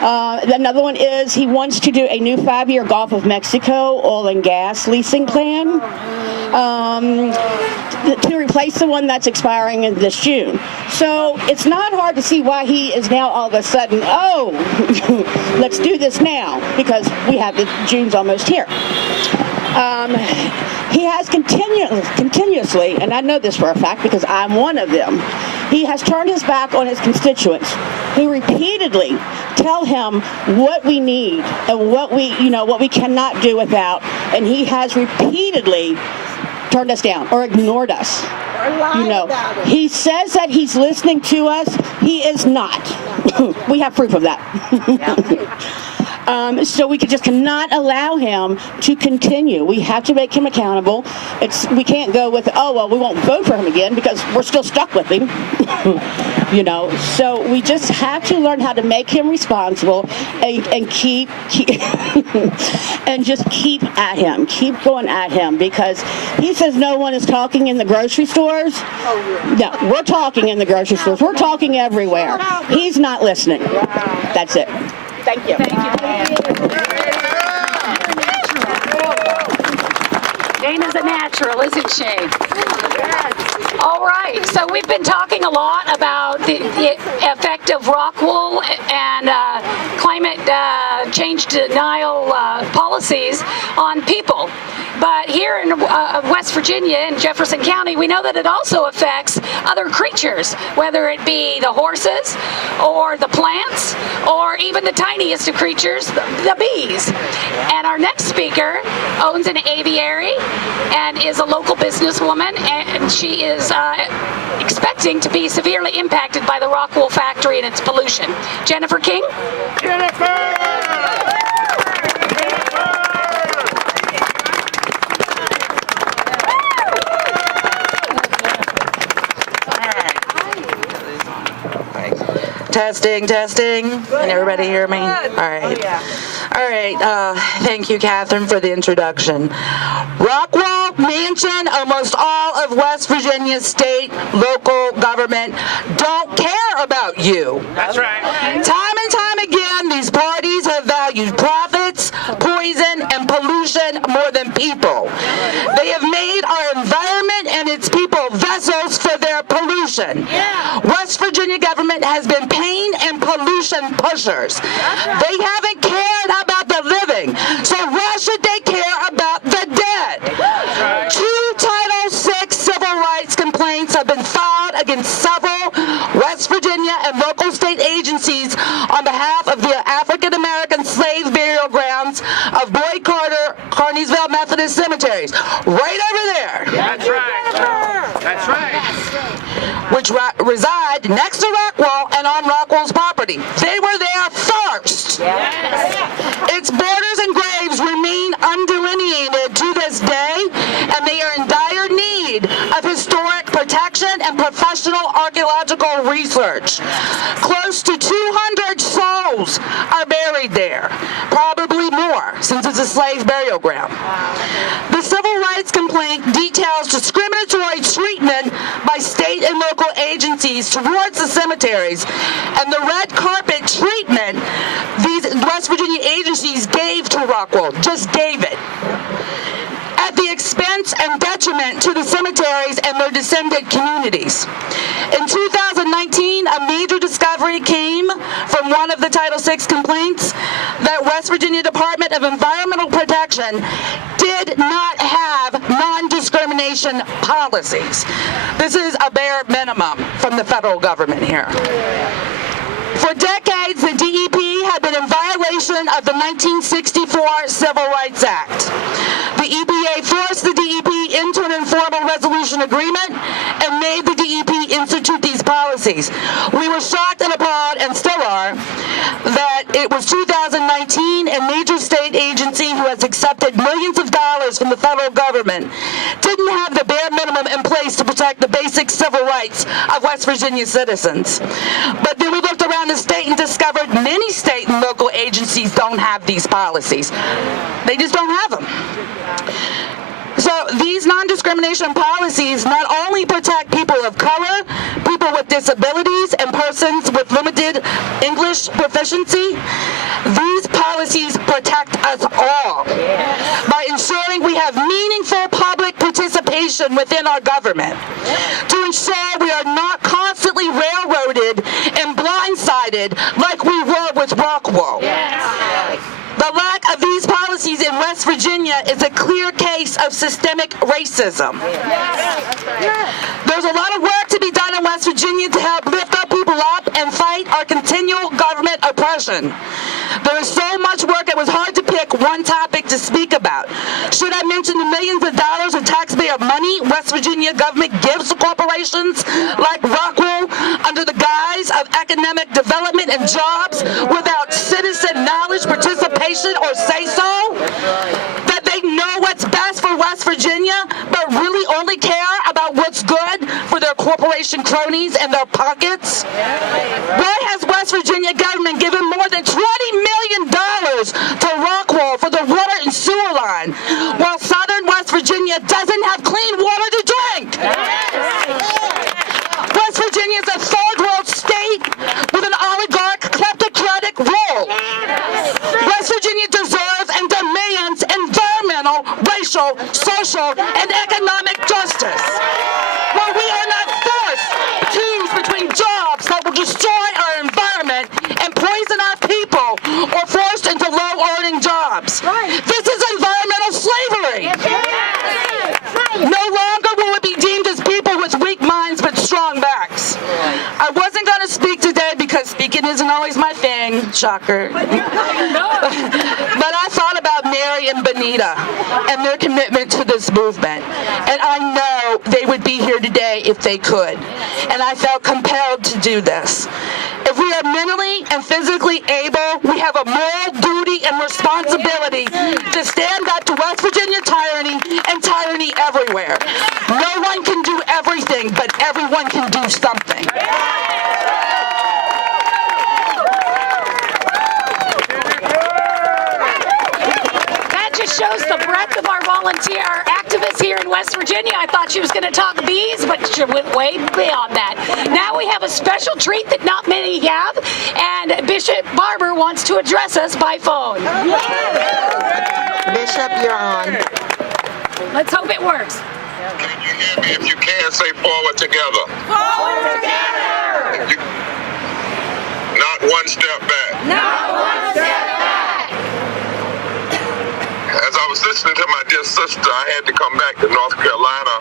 Another one is he wants to do a new 5-year Gulf of Mexico oil and gas leasing plan to replace the one that's expiring in this June. So it's not hard to see why he is now all of a sudden, let's do this now, because we have the June's almost here. He has continuously, and I know this for a fact because I'm one of them, he has turned his back on his constituents who repeatedly tell him what we need and what we cannot do without, and he has repeatedly turned us down or ignored us. He says that he's listening to us. He is not. We have proof of that. So we just cannot allow him to continue. We have to make him accountable. We can't go with, we won't vote for him again because we're still stuck with him. So we just have to learn how to make him responsible and keep and just keep at him, keep going at him, because he says no one is talking in the grocery stores. No, we're talking in the grocery stores. We're talking everywhere. He's not listening. That's it. Thank you. Dana's a natural, isn't she? All right, so we've been talking a lot about the effect of Rockwool and climate change denial policies on people. But here in West Virginia and Jefferson County, we know that it also affects other creatures, whether it be the horses or the plants or even the tiniest of creatures, the bees. And our next speaker owns an aviary and is a local businesswoman, and she is expecting to be severely impacted by the Rockwool factory and its pollution. Jennifer King? Testing. Can everybody hear me? All right. Thank you, Catherine, for the introduction. Rockwool, Manchin, almost all of West Virginia's state, local government don't care about you. That's right. Time and time again, these parties have valued profits, poison, and pollution more than people. They have made our environment and its people vessels for their pollution. West Virginia government has been pain and pollution pushers. They haven't cared about the living, so why should they care about the dead? 2 Title VI civil rights complaints have been filed against several West Virginia and local state agencies on behalf of the African American slave burial grounds of Boyd Carter, Carneysville Methodist cemeteries, right over there. That's right. Which reside next to Rockwool and on Rockwool's property. They were there first. Its borders and graves remain undelineated to this day, and they are in dire need of historic protection and professional archaeological research. Close to 200 souls are buried there, probably more, since it's a slave burial ground. The civil rights complaint details discriminatory treatment by state and local agencies towards the cemeteries, and the red carpet treatment these West Virginia agencies gave to Rockwool, just gave it, at the expense and detriment to the cemeteries and their descendant communities. In 2019, a major discovery came from one of the Title VI complaints that West Virginia Department of Environmental Protection did not have non-discrimination policies. This is a bare minimum from the federal government here. For decades, the DEP had been in violation of the 1964 Civil Rights Act. The EPA forced the DEP into an informal resolution agreement and made the DEP institute these policies. We were shocked and appalled, and still are, that it was 2019, a major state agency who has accepted millions of dollars from the federal government didn't have the bare minimum in place to protect the basic civil rights of West Virginia citizens. But then we looked around the state and discovered many state and local agencies don't have these policies. They just don't have them. So these non-discrimination policies not only protect people of color, people with disabilities, and persons with limited English proficiency, these policies protect us all by ensuring we have meaningful public participation within our government, to ensure we are not constantly railroaded and blindsided like we were with Rockwool. The lack of these policies in West Virginia is a clear case of systemic racism. There's a lot of work to be done in West Virginia to help lift up people up and fight our continual government oppression. There is so much work it was hard to pick one topic to speak about. Should I mention the millions of dollars of taxpayer money West Virginia government gives to corporations like Rockwool under the guise of economic development and jobs without citizen knowledge, participation, or say-so? That they know what's best for West Virginia, but really only care about what's good for their corporation cronies and their pockets? Why has West Virginia government given more than $20 million to Rockwool for the water and sewer line, while southern West Virginia doesn't have clean water to drink? West Virginia is a third world state with an oligarch kleptocratic rule. West Virginia deserves and demands environmental, racial, social, and economic justice, where we are not forced to choose between jobs that will destroy our environment and poison our people, or forced into low-earning jobs. This is environmental slavery. No longer will it be deemed as people with weak minds but strong backs. I wasn't going to speak today because speaking isn't always my thing, shocker. But I thought about Mary and Benita and their commitment to this movement. And I know they would be here today if they could. And I felt compelled to do this. If we are mentally and physically able, we have a moral duty and responsibility to stand up to West Virginia tyranny and tyranny everywhere. No one can do everything, but everyone can do something. That just shows the breadth of our our activists here in West Virginia. I thought she was going to talk bees, but she went way beyond that. Now we have a special treat that not many have, and Bishop Barber wants to address us by phone. Bishop, you're on. Let's hope it works. Can you hear me? If you can, say forward together. Forward together! Not one step back. Not one step back! As I was listening to my dear sister, I had to come back to North Carolina.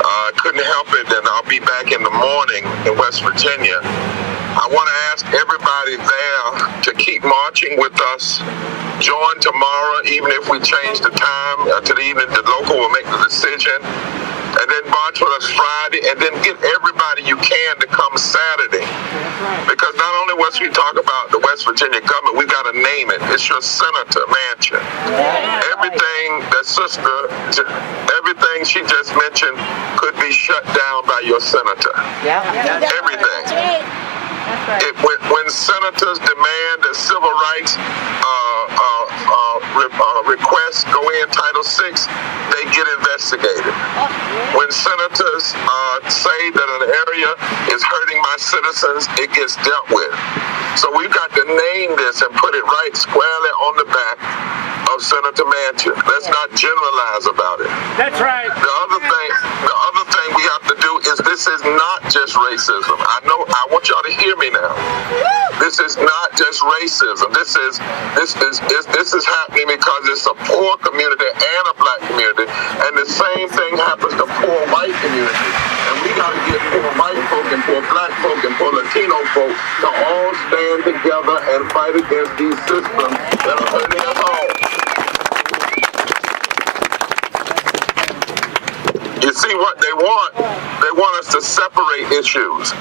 I couldn't help it, and I'll be back in the morning in West Virginia. I want to ask everybody there to keep marching with us. Join tomorrow, even if we change the time to the evening. The local will make the decision. And then march with us Friday, and then get everybody you can to come Saturday. Because not only once we talk about the West Virginia government, we've got to name it. It's your Senator Manchin. Everything that everything she just mentioned could be shut down by your senator. Everything. When senators demand that civil rights requests go in Title VI, they get investigated. When senators say that an area is hurting my citizens, it gets dealt with. So we've got to name this and put it right squarely on the back of Senator Manchin. Let's not generalize about it. That's right. The other thing we have to do is, this is not just racism. I want y'all to hear me now. This is not just racism. This is happening because it's a poor community and a black community, and the same thing happens to poor white communities. And we got to get poor white folk and poor black folk and poor Latino folk to all stand together and fight against these systems that are hurting us all. You see really what they want. They want us to separate issues.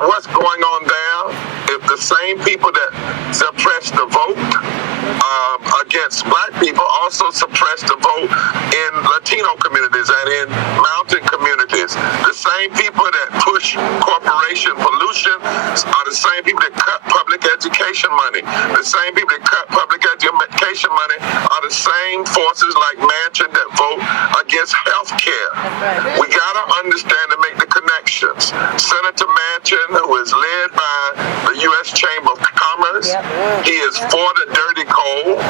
What's going on there, if the same people that suppress the vote against black people also suppress the vote in Latino communities and in mountain communities. The same people that push corporation pollution are the same people that cut public education money. The same people that cut public education money are the same forces like Manchin that vote against health care. We got to understand and make the connections. Senator Manchin, who is led by the U.S. Chamber of Commerce, he is for the dirty coal.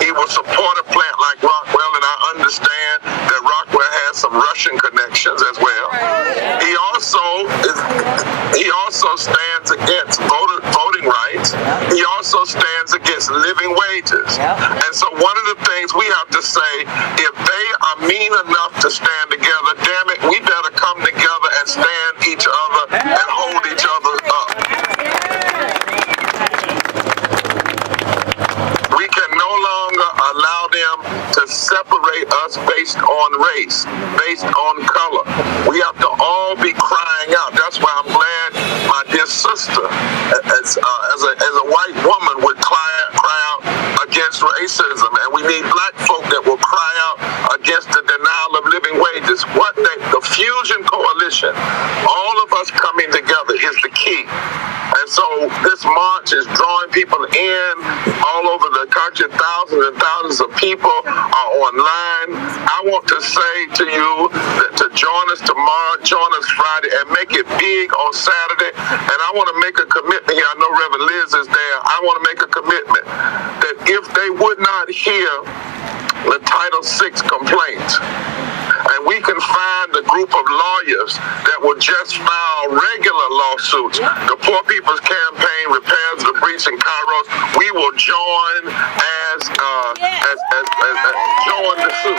He will support a plant like Rockwool, and I understand that Rockwool has some Russian connections as well. He also stands against voting rights. He also stands against living wages. And so one of the things we have to say, if they are mean enough to stand together, damn it, we better come together and stand each other and hold each other up. We can no longer allow them to separate us based on race, based on color. We have to all be crying out. That's why I'm glad my dear sister, as a white woman, would cry out against racism. And we need black folk that will cry out against the denial of living wages. The Fusion Coalition, all of us coming together is the key. And so this march is drawing people in all over the country. Thousands and thousands of people are online. I want to say to you that to join us tomorrow, join us Friday, and make it big on Saturday. And I want to make a commitment here. I know Reverend Liz is there. I want to make a commitment that if they would not hear the Title VI complaint, and we can find a group of lawyers that will just file regular lawsuits, the Poor People's Campaign, Repairs the Breach in Kairos, we will join join the suit.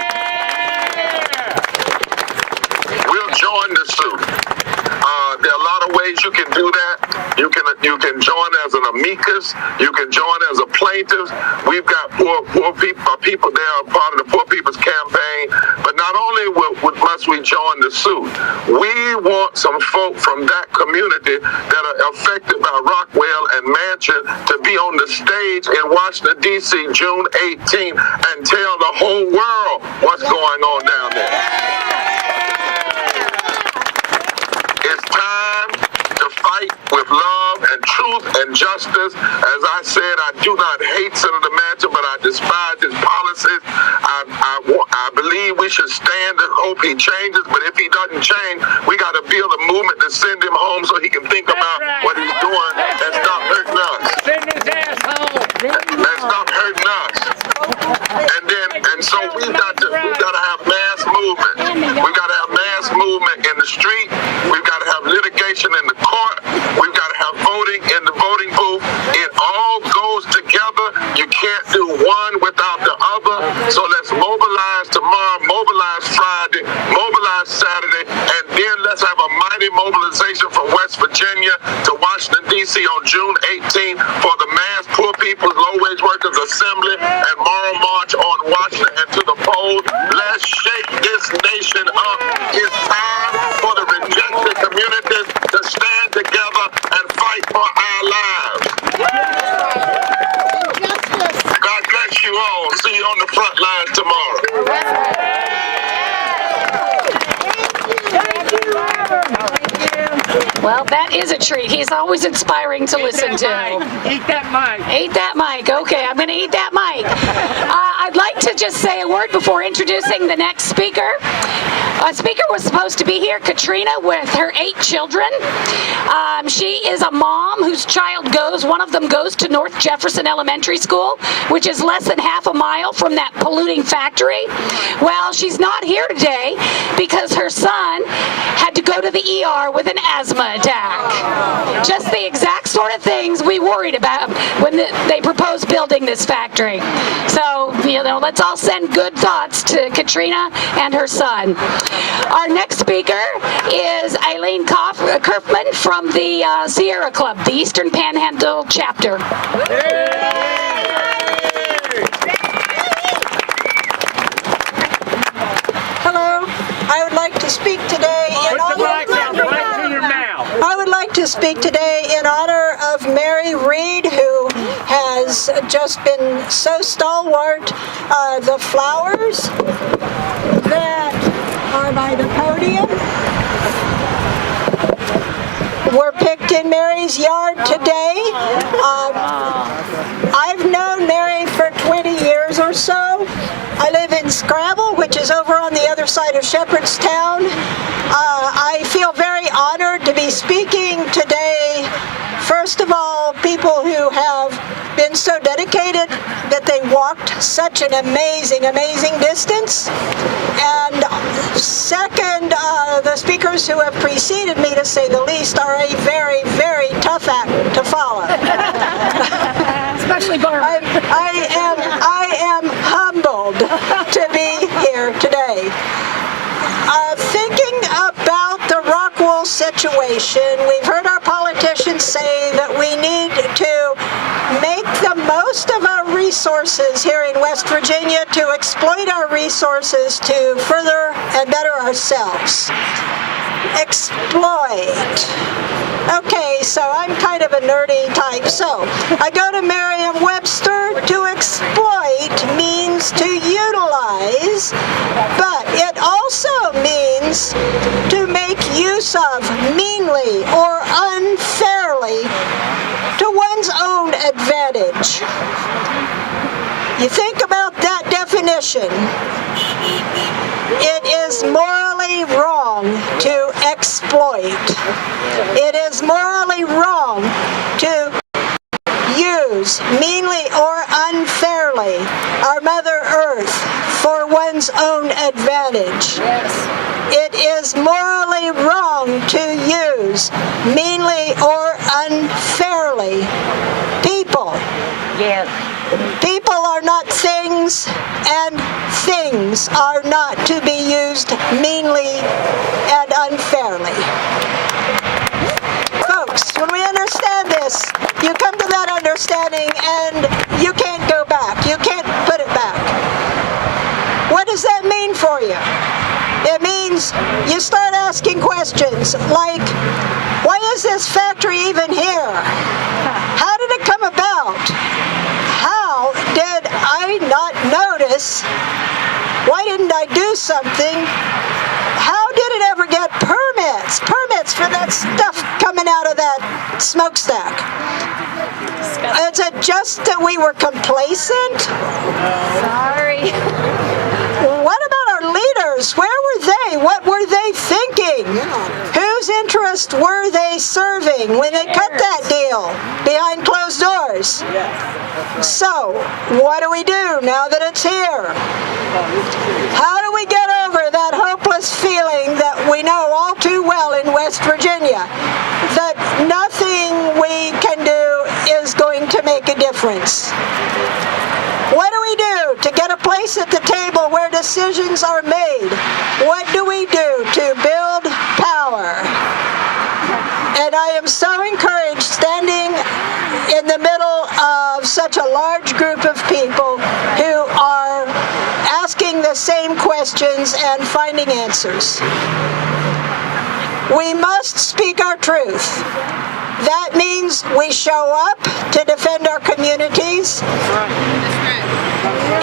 We'll join the suit. There are a lot of ways you can do that. You can join as an amicus. You can join as a plaintiff. We've got poor people there are part of the Poor People's Campaign. But not only must we join the suit, we want some folk from that community that are affected by Rockwool and Manchin to be on the stage in Washington, D.C., June 18th, and tell the whole world what's going on down there. It's time to fight with love and truth and justice. As I said, I do not hate Senator Manchin, but I despise his policies. I believe we should stand and hope he changes, but if he doesn't change, we got to build a movement to send him home so he can think about what he's doing and stop hurting us. Send his ass home. And stop hurting us. And so we got to have mass movement. We got to have mass movement in the street. We've got to have litigation in the court. We've got to have voting in the voting booth. It all goes together. You can't do one without the other. So let's mobilize tomorrow, mobilize Friday, mobilize Saturday, and then let's have a mighty mobilization from West Virginia to Washington, D.C. on June 18th for the mass Poor People's Low-Wage Workers Assembly and moral march on Washington and to the polls. Let's shake this nation up. It's time for the rejected communities to stand together and fight for our lives. God bless you all. See you on the front lines tomorrow. Well, that is a treat. He's always inspiring to listen to. Eat that mic. Eat that mic. Okay, I'm going to eat that mic. I'd like to just say a word before introducing the next speaker. A speaker was supposed to be here, Katrina, with her 8 children. She is a mom whose one of them goes to North Jefferson Elementary School, which is less than half a mile from that polluting factory. Well, she's not here today because her son had to go to the ER with an asthma attack. Just the exact sort of things we worried about when they proposed building this factory. So, let's all send good thoughts to Katrina and her son. Our next speaker is Eileen Kirkland from the Sierra Club, the Eastern Panhandle Chapter. Hello, speak today in honor. I would like to speak today in honor of Mary Reed, who has just been so stalwart. The flowers that are by the podium were picked in Mary's yard today. I've known Mary for 20 years or so. I live in Scrabble, which is over on the other side of Shepherdstown. I feel very honored to be speaking today. First of all, people who have been so dedicated that they walked such an amazing, amazing distance. And second, the speakers who have preceded me, to say the least, are a very, very tough act to follow. Especially Barbara. I am humbled to be here today. Thinking about the Rockwool situation, we've heard our politicians say that we need to make the most of our resources here in West Virginia, to exploit our resources to further and better ourselves. Exploit. Okay, so I'm kind of a nerdy type. So I go to Merriam-Webster. To exploit means to utilize, but it also means to make use of meanly or unfairly to one's own advantage. You think about that definition. It is morally wrong to exploit. It is morally wrong to use meanly or unfairly our Mother Earth for one's own advantage. It is morally wrong to use meanly or unfairly people. Yes. People are not things, and things are not to be used meanly and unfairly. Folks, when we understand this, you come to that understanding and you can't go back. You can't put it back. What does that mean for you? It means you start asking questions like, why is this factory even here? How did it come about? How did I not notice? Why didn't I do something? How did it ever get permits? Permits for that stuff coming out of that smokestack. Is it just that we were complacent? Sorry. What about our leaders? Where were they? What were they thinking? Whose interest were they serving when they cut that deal behind closed doors? So, what do we do now that it's here? How do we get over that hopeless feeling that we know all too well in West Virginia, that nothing we can do is going to make a difference? What do we do to get a place at the table where decisions are made? What do we do to build power? And I am so encouraged standing in the middle of such a large group of people who are asking the same questions and finding answers. We must speak our truth. That means we show up to defend our communities.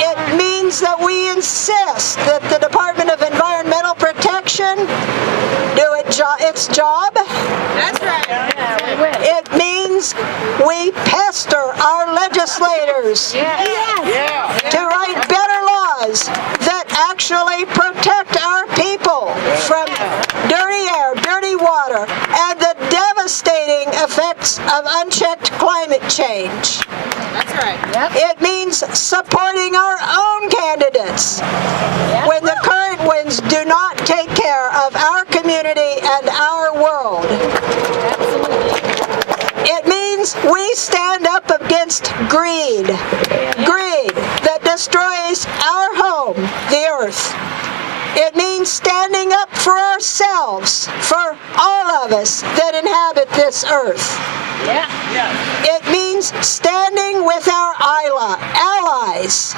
It means that we insist that the Department of Environmental Protection do its job. That's right. It means we pester our legislators to write better laws that actually protect our people from dirty air, dirty water, and the devastating effects of unchecked climate change. That's right. It means supporting our own candidates when the current ones do not take care of our community and our world. It means we stand up against greed. Greed that destroys our home, the earth. It means standing up for ourselves, for all of us that inhabit this earth. It means standing with our allies.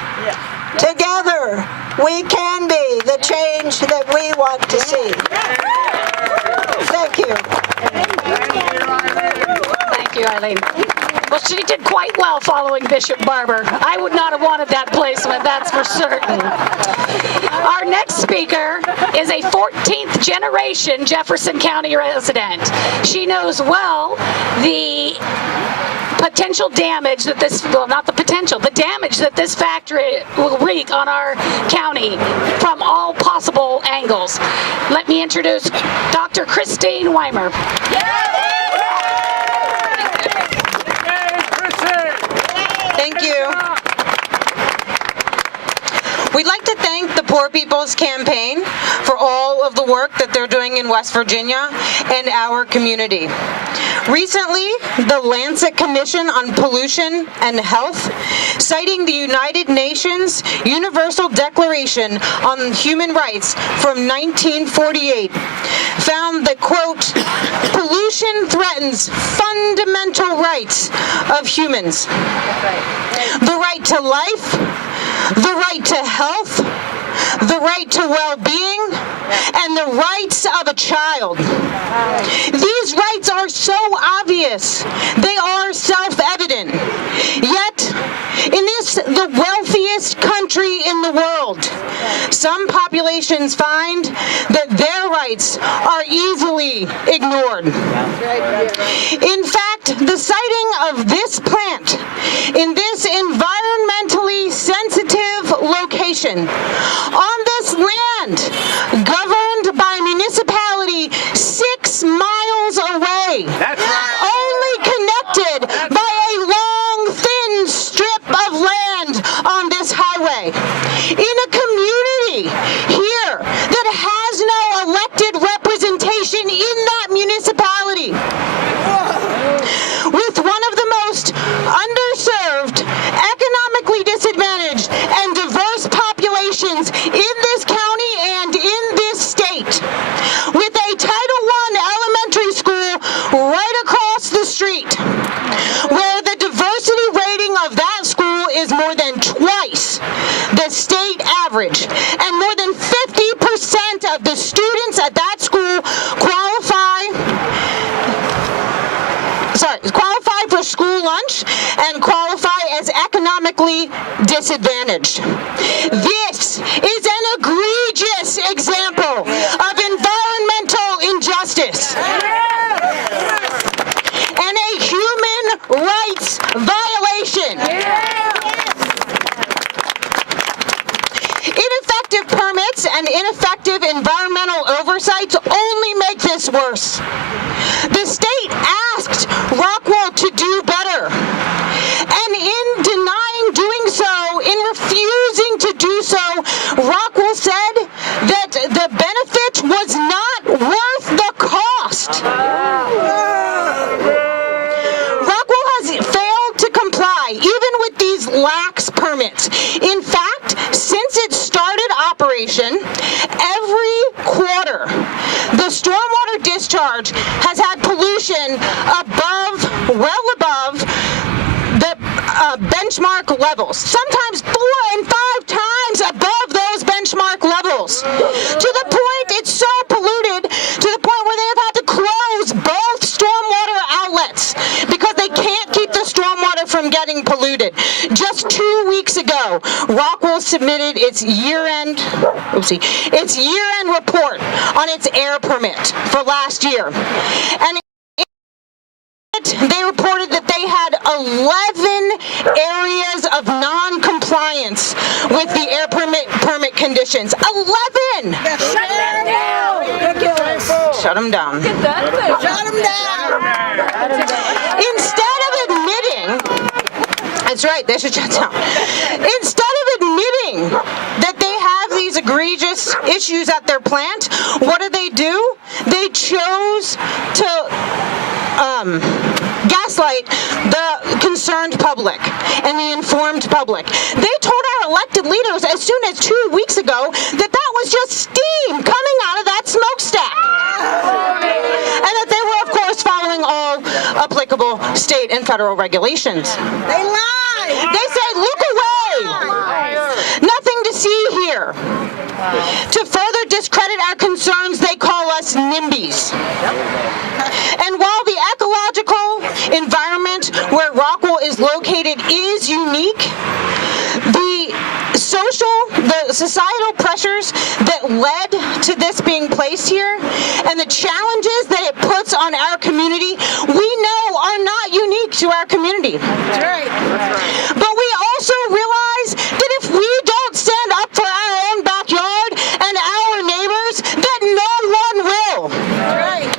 Together, we can be the change that we want to see. They did quite well following Bishop Barber. I would not have wanted that placement, that's for certain. Our next speaker is a 14th generation Jefferson County resident. She knows well the potential damage that this, well, not the potential, the damage that this factory will wreak on our county from all possible angles. Let me introduce Dr. Christine Weimer. Thank you. We'd like to thank the Poor People's Campaign for all of the work that they're doing in West Virginia and our community. Recently, the Lancet Commission on Pollution and Health, citing the United Nations Universal Declaration on Human Rights from 1948, found that, quote, pollution threatens fundamental rights of humans. The right to life, the right to health, the right to well-being, and the rights of a child. These rights are so obvious. They are self-evident. Yet, in this, the wealthiest country in the world, some populations find that their rights are easily ignored. In fact, the siting of this plant in this environmentally sensitive location on this land governed by a municipality 6 miles away, only connected by a long, thin strip of land on this highway, in a community here that has no elected representation in that municipality, with one of the most underserved, economically disadvantaged, and diverse populations in this county and in this state, with a Title I elementary school right across the street, where the diversity rating of that school is more than twice the state average, and more than 50% of the students at that school qualify for school lunch and qualify as economically disadvantaged. This is an egregious example of environmental injustice and a human rights violation. Ineffective permits and ineffective environmental oversights only make this worse. The state asked Rockwool to do better, and in denying doing so, in refusing to do so, Rockwool said that the benefit was not worth the cost. Rockwool has failed to comply even with these lax permits. In fact, since it started operation, every quarter, the stormwater discharge has had pollution well above the benchmark levels, sometimes 4 and 5 times above those benchmark levels, to the point it's so polluted, to the point where they have had to close both stormwater outlets because they can't keep the stormwater from getting polluted. Just 2 weeks ago, Rockwool submitted its year-end report on its air permit for last year, and they reported that they had 11 areas of non-compliance with the air permit conditions. 11! Shut them down! Shut them down. Shut them down! Instead of admitting, that's right, they should shut down. Instead of admitting that they have these egregious issues at their plant, what do? They chose to gaslight the concerned public and the informed public. They told our elected leaders as soon as 2 weeks ago that that was just steam coming out of that smokestack. And that they were, of course, following all applicable state and federal regulations. They lied! They said, look away! Nothing to see here. To further discredit our concerns, they call us NIMBYs. And while the ecological environment where Rockwool is located is unique. The societal pressures that led to this being placed here and the challenges that it puts on our community, we know are not unique to our community. That's right. But we also realize that if we don't stand up for our own backyard and our neighbors, that no one will. That's right.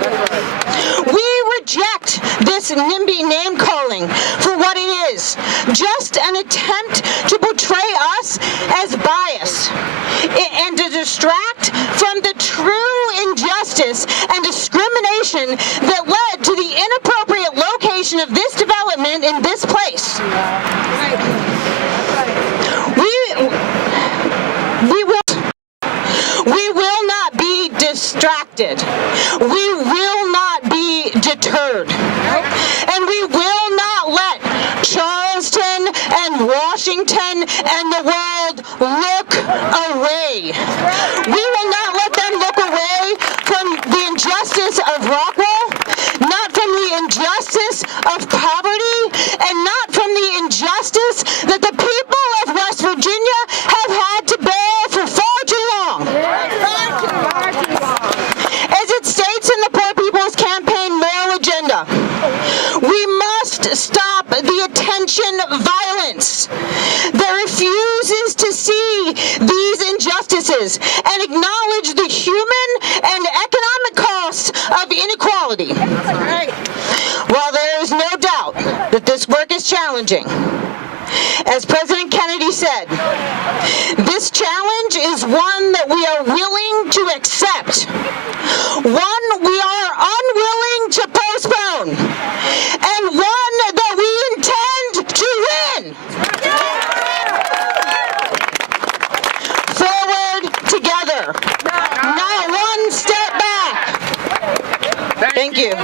We reject this NIMBY name calling for what it is, just an attempt to portray us as bias and to distract from the true injustice and discrimination that led to the inappropriate location of this development in this place. We will not be distracted. We will not be deterred. And we will not let Charleston and Washington and the world look away. We will not let them look away from the injustice of Rockwell, not from the injustice of poverty, and not from the injustice that the people of West Virginia have had to bear for far too long. As it states in the Poor People's Campaign mayoral agenda, we must stop the attention violence that refuses to see these injustices and acknowledge the human and economic costs of inequality. While there is no doubt that this work is challenging, as President Kennedy said, this challenge is one that we are willing to accept, one we are unwilling to postpone, and one that we intend to win. Forward together, not one step back. Thank you.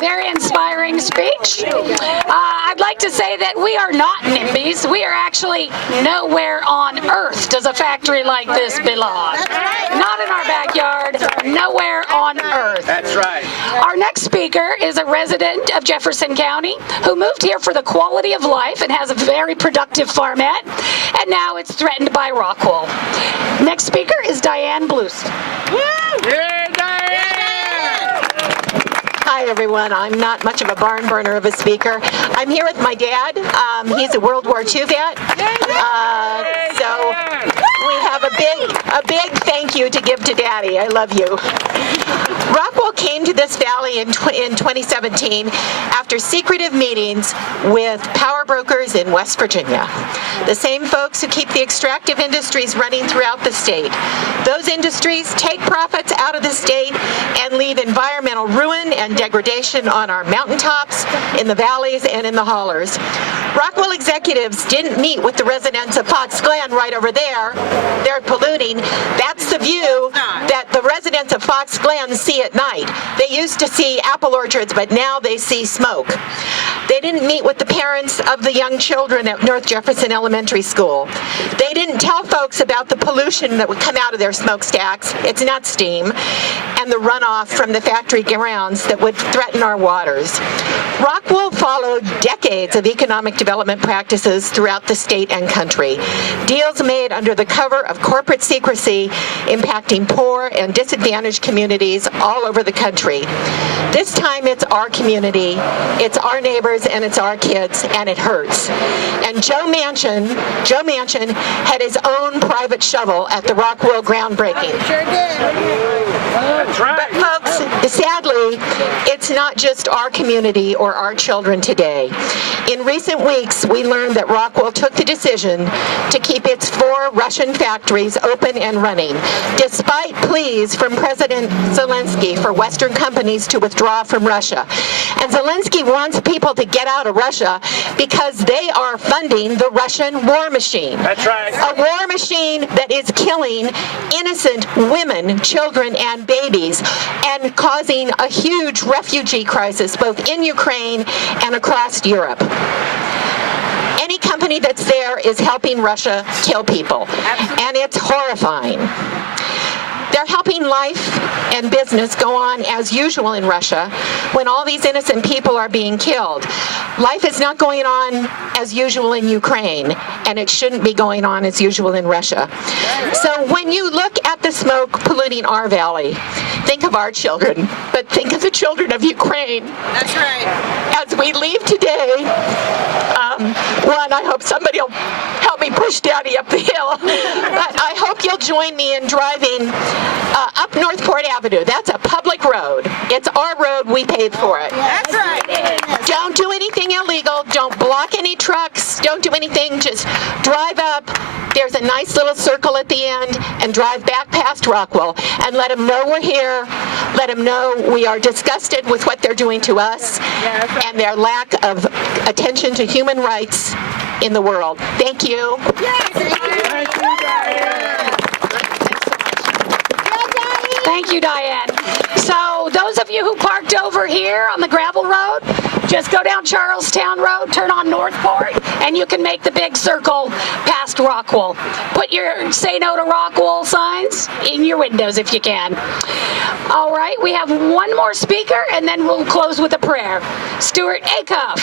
Very inspiring speech. I'd like to say that we are not NIMBYs. We are actually nowhere on earth does a factory like this belong. Not in our backyard, nowhere on earth. That's right. Our next speaker is a resident of Jefferson County who moved here for the quality of life and has a very productive farmette, and now it's threatened by Rockwool. Next speaker is Diane Bluest. Yeah, Diane! Hi everyone, I'm not much of a barn burner of a speaker. I'm here with my dad. He's a World War II vet. So we have a big thank you to give to Daddy. I love you. Rockwool came to this valley in 2017 after secretive meetings with power brokers in West Virginia. The same folks who keep the extractive industries running throughout the state. Those industries take profits out of the state and leave environmental ruin and degradation on our mountaintops, in the valleys, and in the hollers. Rockwool executives didn't meet with the residents of Fox Glen right over there. They're polluting. That's the view that the residents of Fox Glen see at night. They used to see apple orchards, but now they see smoke. They didn't meet with the parents of the young children at North Jefferson Elementary School. They didn't tell folks about the pollution that would come out of their smokestacks. It's not steam. And the runoff from the factory grounds that would threaten our waters. Rockwool followed decades of economic development practices throughout the state and country. Deals made under the cover of corporate secrecy impacting poor and disadvantaged communities all over the country. This time it's our community, it's our neighbors, and it's our kids, and it hurts. And Joe Manchin had his own private shovel at the Rockwool groundbreaking. Sure did. That's right. But folks, sadly, it's not just our community or our children today. In recent weeks, we learned that Rockwool took the decision to keep its 4 Russian factories open and running, despite pleas from President Zelensky for Western companies to withdraw from Russia. And Zelensky wants people to get out of Russia because they are funding the Russian war machine. That's right. A war machine that is killing innocent women, children, and babies, and causing a huge refugee crisis both in Ukraine and across Europe. Any company that's there is helping Russia kill people, and it's horrifying. They're helping life and business go on as usual in Russia when all these innocent people are being killed. Life is not going on as usual in Ukraine, and it shouldn't be going on as usual in Russia. So when you look at the smoke polluting our valley, think of our children, but think of the children of Ukraine. That's right. As we leave today, one, I hope somebody will help me push Daddy up the hill, but I hope you'll join me in driving up Northport Avenue. That's a public road. It's our road. We paid for it. That's right. Don't do anything illegal. Don't block any trucks. Don't do anything. Just drive up. There's a nice little circle at the end, and drive back past Rockwool and let them know we're here. Let them know we are disgusted with what they're doing to us and their lack of attention to human rights in the world. Thank you. Thank you, Diane. So those of you who parked over here on the gravel road, just go down Charlestown Road, turn on Northport, and you can make the big circle past Rockwool. Put your Say No to Rockwool signs in your windows if you can. All right, we have one more speaker, and then we'll close with a prayer. Stuart Acuff.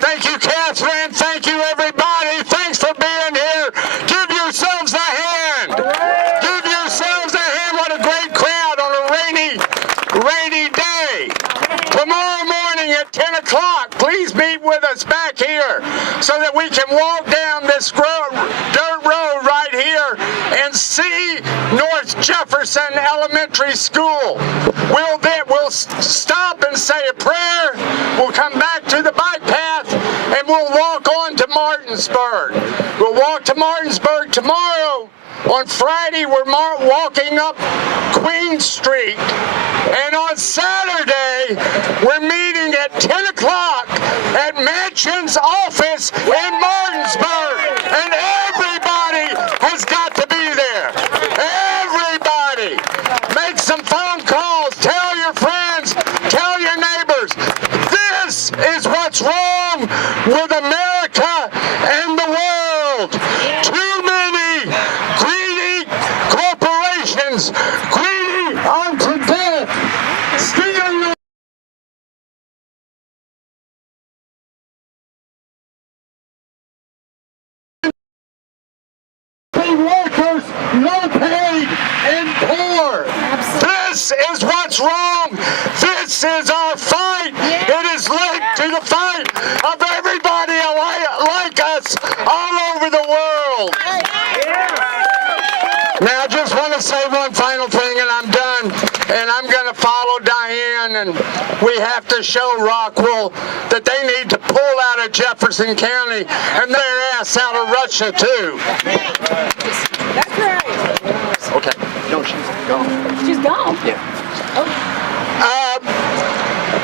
Thank you, Catherine. Thank you, everybody. Thanks for being here. Give yourselves a hand. Give yourselves a hand. What a great crowd on a rainy day. Tomorrow morning at 10 o'clock, please meet with us back here so that we can walk down this dirt road right here and see North Jefferson Elementary School. We'll stop and say a prayer. We'll come back to the bike path and we'll walk on to Martinsburg. We'll walk to Martinsburg tomorrow. On Friday, we're walking up Queen Street. And on Saturday, we're meeting at 10 o'clock at Manchin's office in Martinsburg. And everybody has got to be there. Everybody. Make some phone calls. Tell your friends. Tell your neighbors. This is what's wrong with America and the world. Too many greedy corporations, greedy unto death, stealing workers, low paid and poor. This is what's wrong. This is our fight. It is linked to the fight of everybody like us all over the world. Now I just want to say one final thing and I'm done. And I'm going to follow Diane, and we have to show Rockwool that they need to pull out of Jefferson County and their ass out of Russia too. That's right. Okay. No, she's gone. She's gone? Yeah.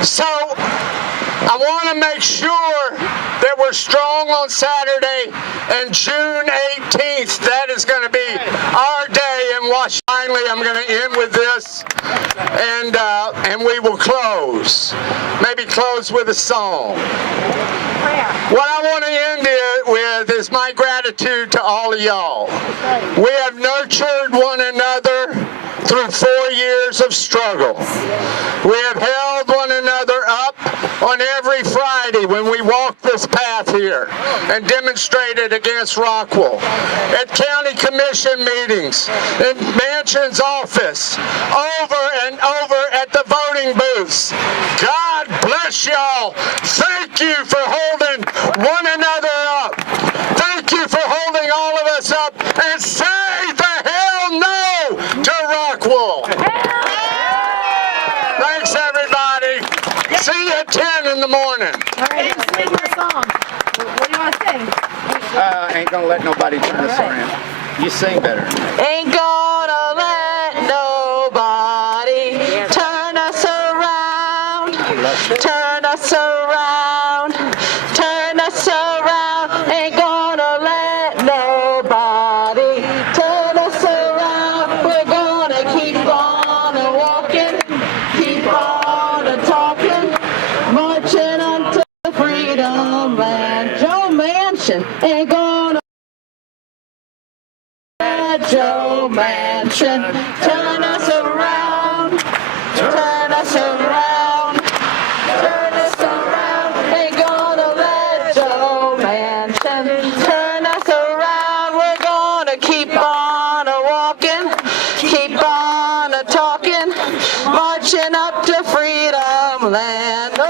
So, I want to make sure that we're strong on Saturday, and June 18th, that is going to be our day in Washington. Finally, I'm going to end with this, and we will close. Maybe close with a song. What I want to end it with is my gratitude to all of y'all. We have nurtured one another through 4 years of struggle. We have held one another up on every Friday when we walked this path here and demonstrated against Rockwool. At county commission meetings, in Manchin's office, over and over at the voting booths. God bless y'all. Thank you for holding one another up. Thank you for holding all of us up, and say the hell no to Rockwool. Thanks, everybody. See you at 10 in the morning. All right, sing the song. What do you want to sing? Ain't gonna let nobody turn us around. You sing better. Ain't gonna let nobody turn us around. Turn us around. Turn us around. Ain't gonna let nobody turn us around. We're gonna keep on walking, keep on talking, marching until freedom land. Joe Manchin ain't gonna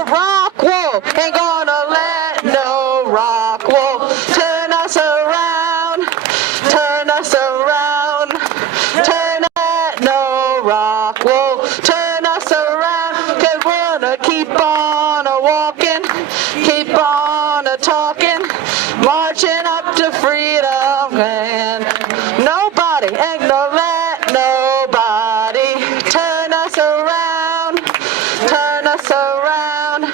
Rockwool ain't gonna let no Rockwool turn us around, turn us around, turn at no Rockwool, turn us around, 'cause we're gonna keep on a-walking, keep on a-talking, marching up to freedom land. Nobody ain't gonna let nobody turn us around, turn us around,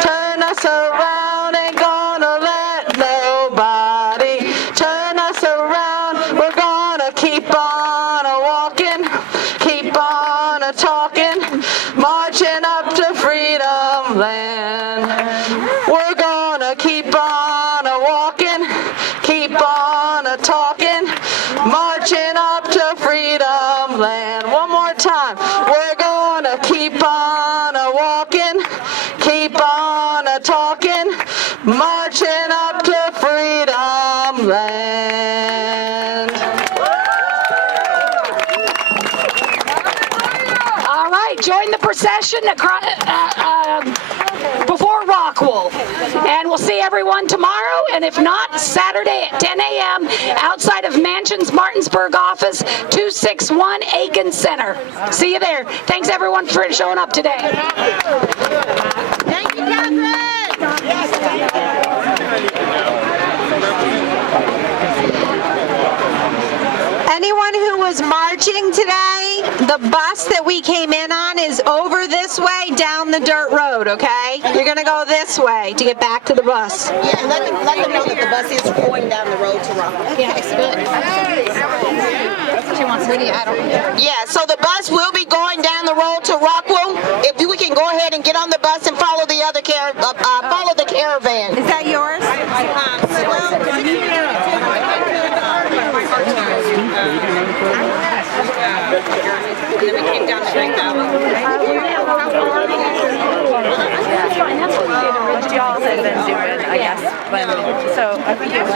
turn us around, ain't gonna let nobody turn us around. We're gonna keep on a-walking, keep on a-talking, marching up to freedom land. We're gonna keep on a-walking, keep on a-talking, marching up to freedom land. One more time. We're gonna keep on a-walking, keep on a-talking, marching up to freedom land. All right, join the procession before Rockwool. And we'll see everyone tomorrow, and if not, Saturday at 10 a.m. outside of Mansion's Martinsburg office, 261 Aiken Center. See you there. Thanks everyone for showing up today. Thank you, Catherine. Anyone who was marching today, the bus that we came in on is over this way down the dirt road, okay? You're gonna go this way to get back to the bus. Yeah, let them know that the bus is going down the road to Rockwool. Yeah, it's good. She wants video, I don't know. Yeah, so the bus will be going down the road to Rockwool. If we can go ahead and get on the bus and follow the other follow the caravan. Is that yours? And then we came down straight that way. That's fine. That's what we did originally. What y'all had been doing, I guess. So I think it was